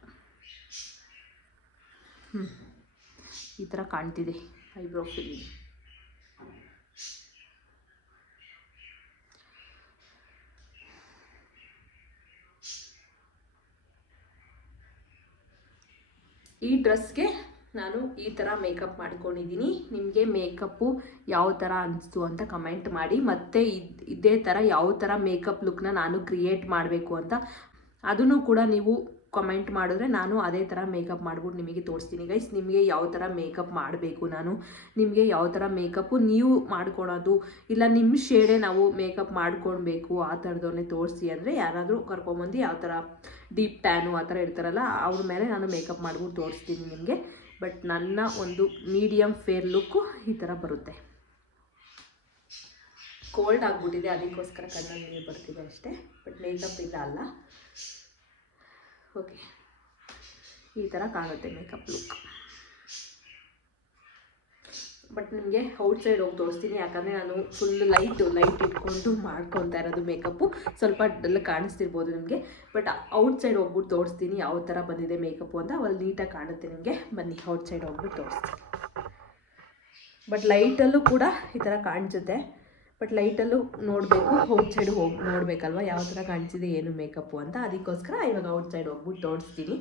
ಈ ಥರ ಕಾಣ್ತಿದೆ ಐಬ್ರೋ ಫಿಲ್ಲಿಂಗ್. ಈ ಡ್ರೆಸ್ಗೆ ನಾನು ಈ ಥರ ಮೇಕಪ್ ಮಾಡ್ಕೊಂಡಿದ್ದೀನಿ. ನಿಮಗೆ ಮೇಕಪ್ಪು ಯಾವ ಥರ ಅನಿಸ್ತು ಅಂತ ಕಮೆಂಟ್ ಮಾಡಿ. ಮತ್ತು ಇದೇ ಥರ ಯಾವ ಥರ ಮೇಕಪ್ ಲುಕ್ನ ನಾನು ಕ್ರಿಯೇಟ್ ಮಾಡಬೇಕು ಅಂತ ಅದನ್ನು ಕೂಡ ನೀವು ಕಮೆಂಟ್ ಮಾಡಿದ್ರೆ ನಾನು ಅದೇ ಥರ ಮೇಕಪ್ ಮಾಡ್ಬಿಟ್ಟು ನಿಮಗೆ ತೋರಿಸ್ತೀನಿ ಗೈಸ್. ನಿಮಗೆ ಯಾವ ಥರ ಮೇಕಪ್ ಮಾಡಬೇಕು, ನಿಮಗೆ ಯಾವ ಥರ ಮೇಕಪ್ಪು ನೀವು ಮಾಡ್ಕೊಳೋದು, ಇಲ್ಲ ನಿಮ್ಮ ಶೇಡೇ ನಾವು ಮೇಕಪ್ ಮಾಡ್ಕೊಳ್ಬೇಕು ಆ ಥರದವನ್ನೇ ತೋರಿಸಿ ಅಂದರೆ ಯಾರಾದರೂ ಕರ್ಕೊಂಬಂದು ಯಾವ ಥರ ಡೀಪ್ ಟ್ಯಾನು ಆ ಥರ ಇರ್ತಾರಲ್ಲ ಅವ್ರ ಮೇಲೆ ನಾನು ಮೇಕಪ್ ಮಾಡ್ಬಿಟ್ಟು ತೋರಿಸ್ತೀನಿ ನಿಮಗೆ. ಬಟ್ ನನ್ನ ಒಂದು ಮೀಡಿಯಮ್ ಫೇರ್ ಲುಕ್ಕು ಈ ಥರ ಬರುತ್ತೆ. ಕೋಲ್ಡ್ ಆಗಿಬಿಟ್ಟಿದೆ, ಅದಕ್ಕೋಸ್ಕರ ಕಣ್ಣಲ್ಲಿ ನೀರು ಬರ್ತಿದೆ ಅಷ್ಟೇ, ಬಟ್ ಮೇಕಪ್ ಇಲ್ಲ ಅಲ್ಲ. ಓಕೆ, ಈ ಥರ ಕಾಣುತ್ತೆ ಮೇಕಪ್ ಲುಕ್. ಬಟ್ ನಿಮಗೆ ಔಟ್ಸೈಡ್ ಹೋಗಿ ತೋರಿಸ್ತೀನಿ, ಯಾಕಂದರೆ ನಾನು ಫುಲ್ ಲೈಟ್ ಇಟ್ಕೊಂಡು ಮಾಡ್ಕೊತಾ ಇರೋದು ಮೇಕಪ್ಪು. ಸ್ವಲ್ಪ ಡಲ್ ಕಾಣಿಸ್ತಿರ್ಬೋದು ನಿಮಗೆ, ಬಟ್ ಔಟ್ಸೈಡ್ ಹೋಗ್ಬಿಟ್ಟು ತೋರಿಸ್ತೀನಿ ಯಾವ ಥರ ಬಂದಿದೆ ಮೇಕಪ್ಪು ಅಂತ. ಅಲ್ಲಿ ನೀಟಾಗಿ ಕಾಣುತ್ತೆ ನಿಮಗೆ. ಬನ್ನಿ ಔಟ್ಸೈಡ್ ಹೋಗ್ಬಿಟ್ಟು ತೋರಿಸ್ತೀನಿ. ಬಟ್ ಲೈಟಲ್ಲೂ ಕೂಡ ಈ ಥರ ಕಾಣಿಸುತ್ತೆ, ಬಟ್ ಲೈಟಲ್ಲೂ ನೋಡಬೇಕು, ಔಟ್ಸೈಡ್ ಹೋಗಿ ನೋಡಬೇಕಲ್ವ ಯಾವ ಥರ ಕಾಣಿಸಿದೆ ಏನು ಮೇಕಪ್ಪು ಅಂತ. ಅದಕ್ಕೋಸ್ಕರ ಇವಾಗ ಔಟ್ಸೈಡ್ ಹೋಗ್ಬಿಟ್ಟು ತೋರಿಸ್ತೀನಿ.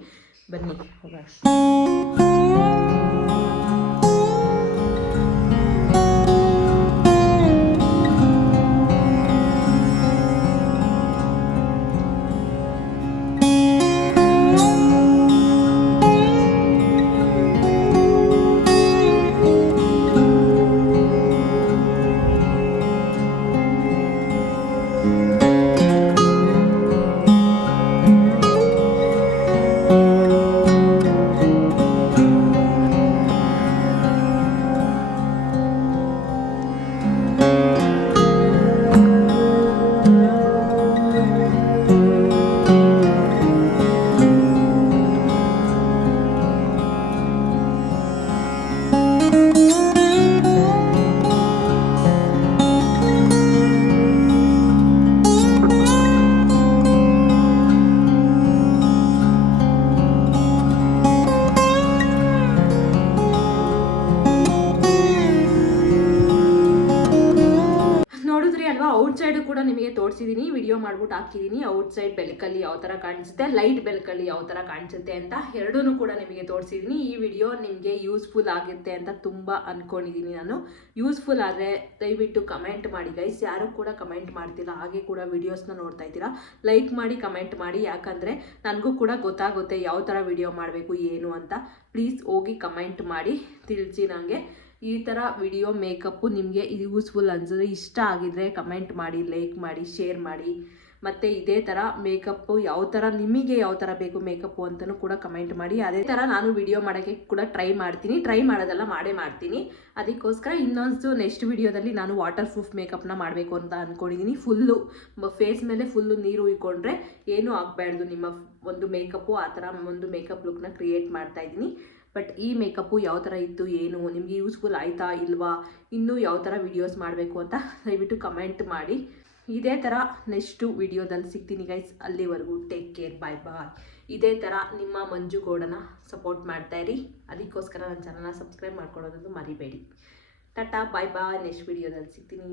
ಬನ್ನಿ ಹೋಗೋಣ. ಔಟ್ಸೈಡು ಕೂಡ ನಿಮಗೆ ತೋರಿಸಿದ್ದೀನಿ, ವಿಡಿಯೋ ಮಾಡ್ಬಿಟ್ಟು ಹಾಕಿದ್ದೀನಿ. ಔಟ್ಸೈಡ್ ಬೆಳಕಲ್ಲಿ ಯಾವ ಥರ ಕಾಣಿಸುತ್ತೆ, ಲೈಟ್ ಬೆಳಕಲ್ಲಿ ಯಾವ ಥರ ಕಾಣಿಸುತ್ತೆ ಅಂತ ಎರಡೂ ಕೂಡ ನಿಮಗೆ ತೋರಿಸಿದ್ದೀನಿ. ಈ ವಿಡಿಯೋ ನಿಮಗೆ ಯೂಸ್ಫುಲ್ ಆಗುತ್ತೆ ಅಂತ ತುಂಬ ಅಂದ್ಕೊಂಡಿದ್ದೀನಿ ನಾನು. ಯೂಸ್ಫುಲ್ ಆದರೆ ದಯವಿಟ್ಟು ಕಮೆಂಟ್ ಮಾಡಿ ಗೈಸ್. ಯಾರು ಕೂಡ ಕಮೆಂಟ್ ಮಾಡ್ತಿಲ್ಲ, ಹಾಗೆ ಕೂಡ ವಿಡಿಯೋಸ್ನ ನೋಡ್ತಾ ಇದ್ದೀರಾ, ಲೈಕ್ ಮಾಡಿ ಕಮೆಂಟ್ ಮಾಡಿ. ಯಾಕಂದರೆ ನನಗೂ ಕೂಡ ಗೊತ್ತಾಗುತ್ತೆ ಯಾವ ಥರ ವಿಡಿಯೋ ಮಾಡಬೇಕು ಏನು ಅಂತ. ಪ್ಲೀಸ್ ಹೋಗಿ ಕಮೆಂಟ್ ಮಾಡಿ ತಿಳಿಸಿ ನನಗೆ. ಈ ಥರ ವಿಡಿಯೋ ಮೇಕಪ್ಪು ನಿಮಗೆ ಯೂಸ್ಫುಲ್ ಅನ್ಸಿದ್ರೆ, ಇಷ್ಟ ಆಗಿದ್ರೆ ಕಮೆಂಟ್ ಮಾಡಿ, ಲೈಕ್ ಮಾಡಿ, ಶೇರ್ ಮಾಡಿ. ಮತ್ತು ಇದೇ ಥರ ಮೇಕಪ್ಪು ಯಾವ ಥರ ನಿಮಗೆ ಯಾವ ಥರ ಬೇಕು ಮೇಕಪ್ಪು ಅಂತಲೂ ಕೂಡ ಕಮೆಂಟ್ ಮಾಡಿ. ಅದೇ ಥರ ನಾನು ವಿಡಿಯೋ ಮಾಡೋಕ್ಕೆ ಕೂಡ ಟ್ರೈ ಮಾಡೋದೆಲ್ಲ ಮಾಡೇ ಮಾಡ್ತೀನಿ. ಅದಕ್ಕೋಸ್ಕರ ಇನ್ನೊಂದು ನೆಕ್ಸ್ಟ್ ವಿಡಿಯೋದಲ್ಲಿ ನಾನು ವಾಟರ್ ಪ್ರೂಫ್ ಮೇಕಪ್ನ ಮಾಡಬೇಕು ಅಂತ ಅಂದ್ಕೊಂಡಿದ್ದೀನಿ. ಫುಲ್ಲು ಫೇಸ್ ಮೇಲೆ ಫುಲ್ಲು ನೀರು ಇಟ್ಕೊಂಡ್ರೆ ಏನೂ ಆಗಬಾರ್ದು ನಿಮ್ಮ ಒಂದು ಮೇಕಪ್ಪು, ಆ ಥರ ಒಂದು ಮೇಕಪ್ ಲುಕ್ನ ಕ್ರಿಯೇಟ್ ಮಾಡ್ತಾಯಿದ್ದೀನಿ. ಬಟ್ ಈ ಮೇಕಪ್ಪು ಯಾವ ಥರ ಇತ್ತು ಏನು, ನಿಮಗೆ ಯೂಸ್ಫುಲ್ ಆಯಿತಾ ಇಲ್ವಾ, ಇನ್ನೂ ಯಾವ ಥರ ವಿಡಿಯೋಸ್ ಮಾಡಬೇಕು ಅಂತ ದಯವಿಟ್ಟು ಕಮೆಂಟ್ ಮಾಡಿ. ಇದೇ ಥರ ನೆಕ್ಸ್ಟು ವಿಡಿಯೋದಲ್ಲಿ ಸಿಗ್ತೀನಿ ಗೈಸ್. ಅಲ್ಲಿವರೆಗೂ ಟೇಕ್ ಕೇರ್, ಬಾಯ್ ಬಾಯ್. ಇದೇ ಥರ ನಿಮ್ಮ ಮಂಜು ಗೌಡನ ಸಪೋರ್ಟ್ ಮಾಡ್ತಾಯಿರಿ. ಅದಕ್ಕೋಸ್ಕರ ನನ್ನ ಚಾನಲ್ನ ಸಬ್ಸ್ಕ್ರೈಬ್ ಮಾಡ್ಕೊಳ್ಳೋದನ್ನು ಮರಿಬೇಡಿ. ಟಾಟಾ ಬಾಯ್ ಬಾಯ್. ನೆಕ್ಸ್ಟ್ ವಿಡಿಯೋದಲ್ಲಿ ಸಿಗ್ತೀನಿ.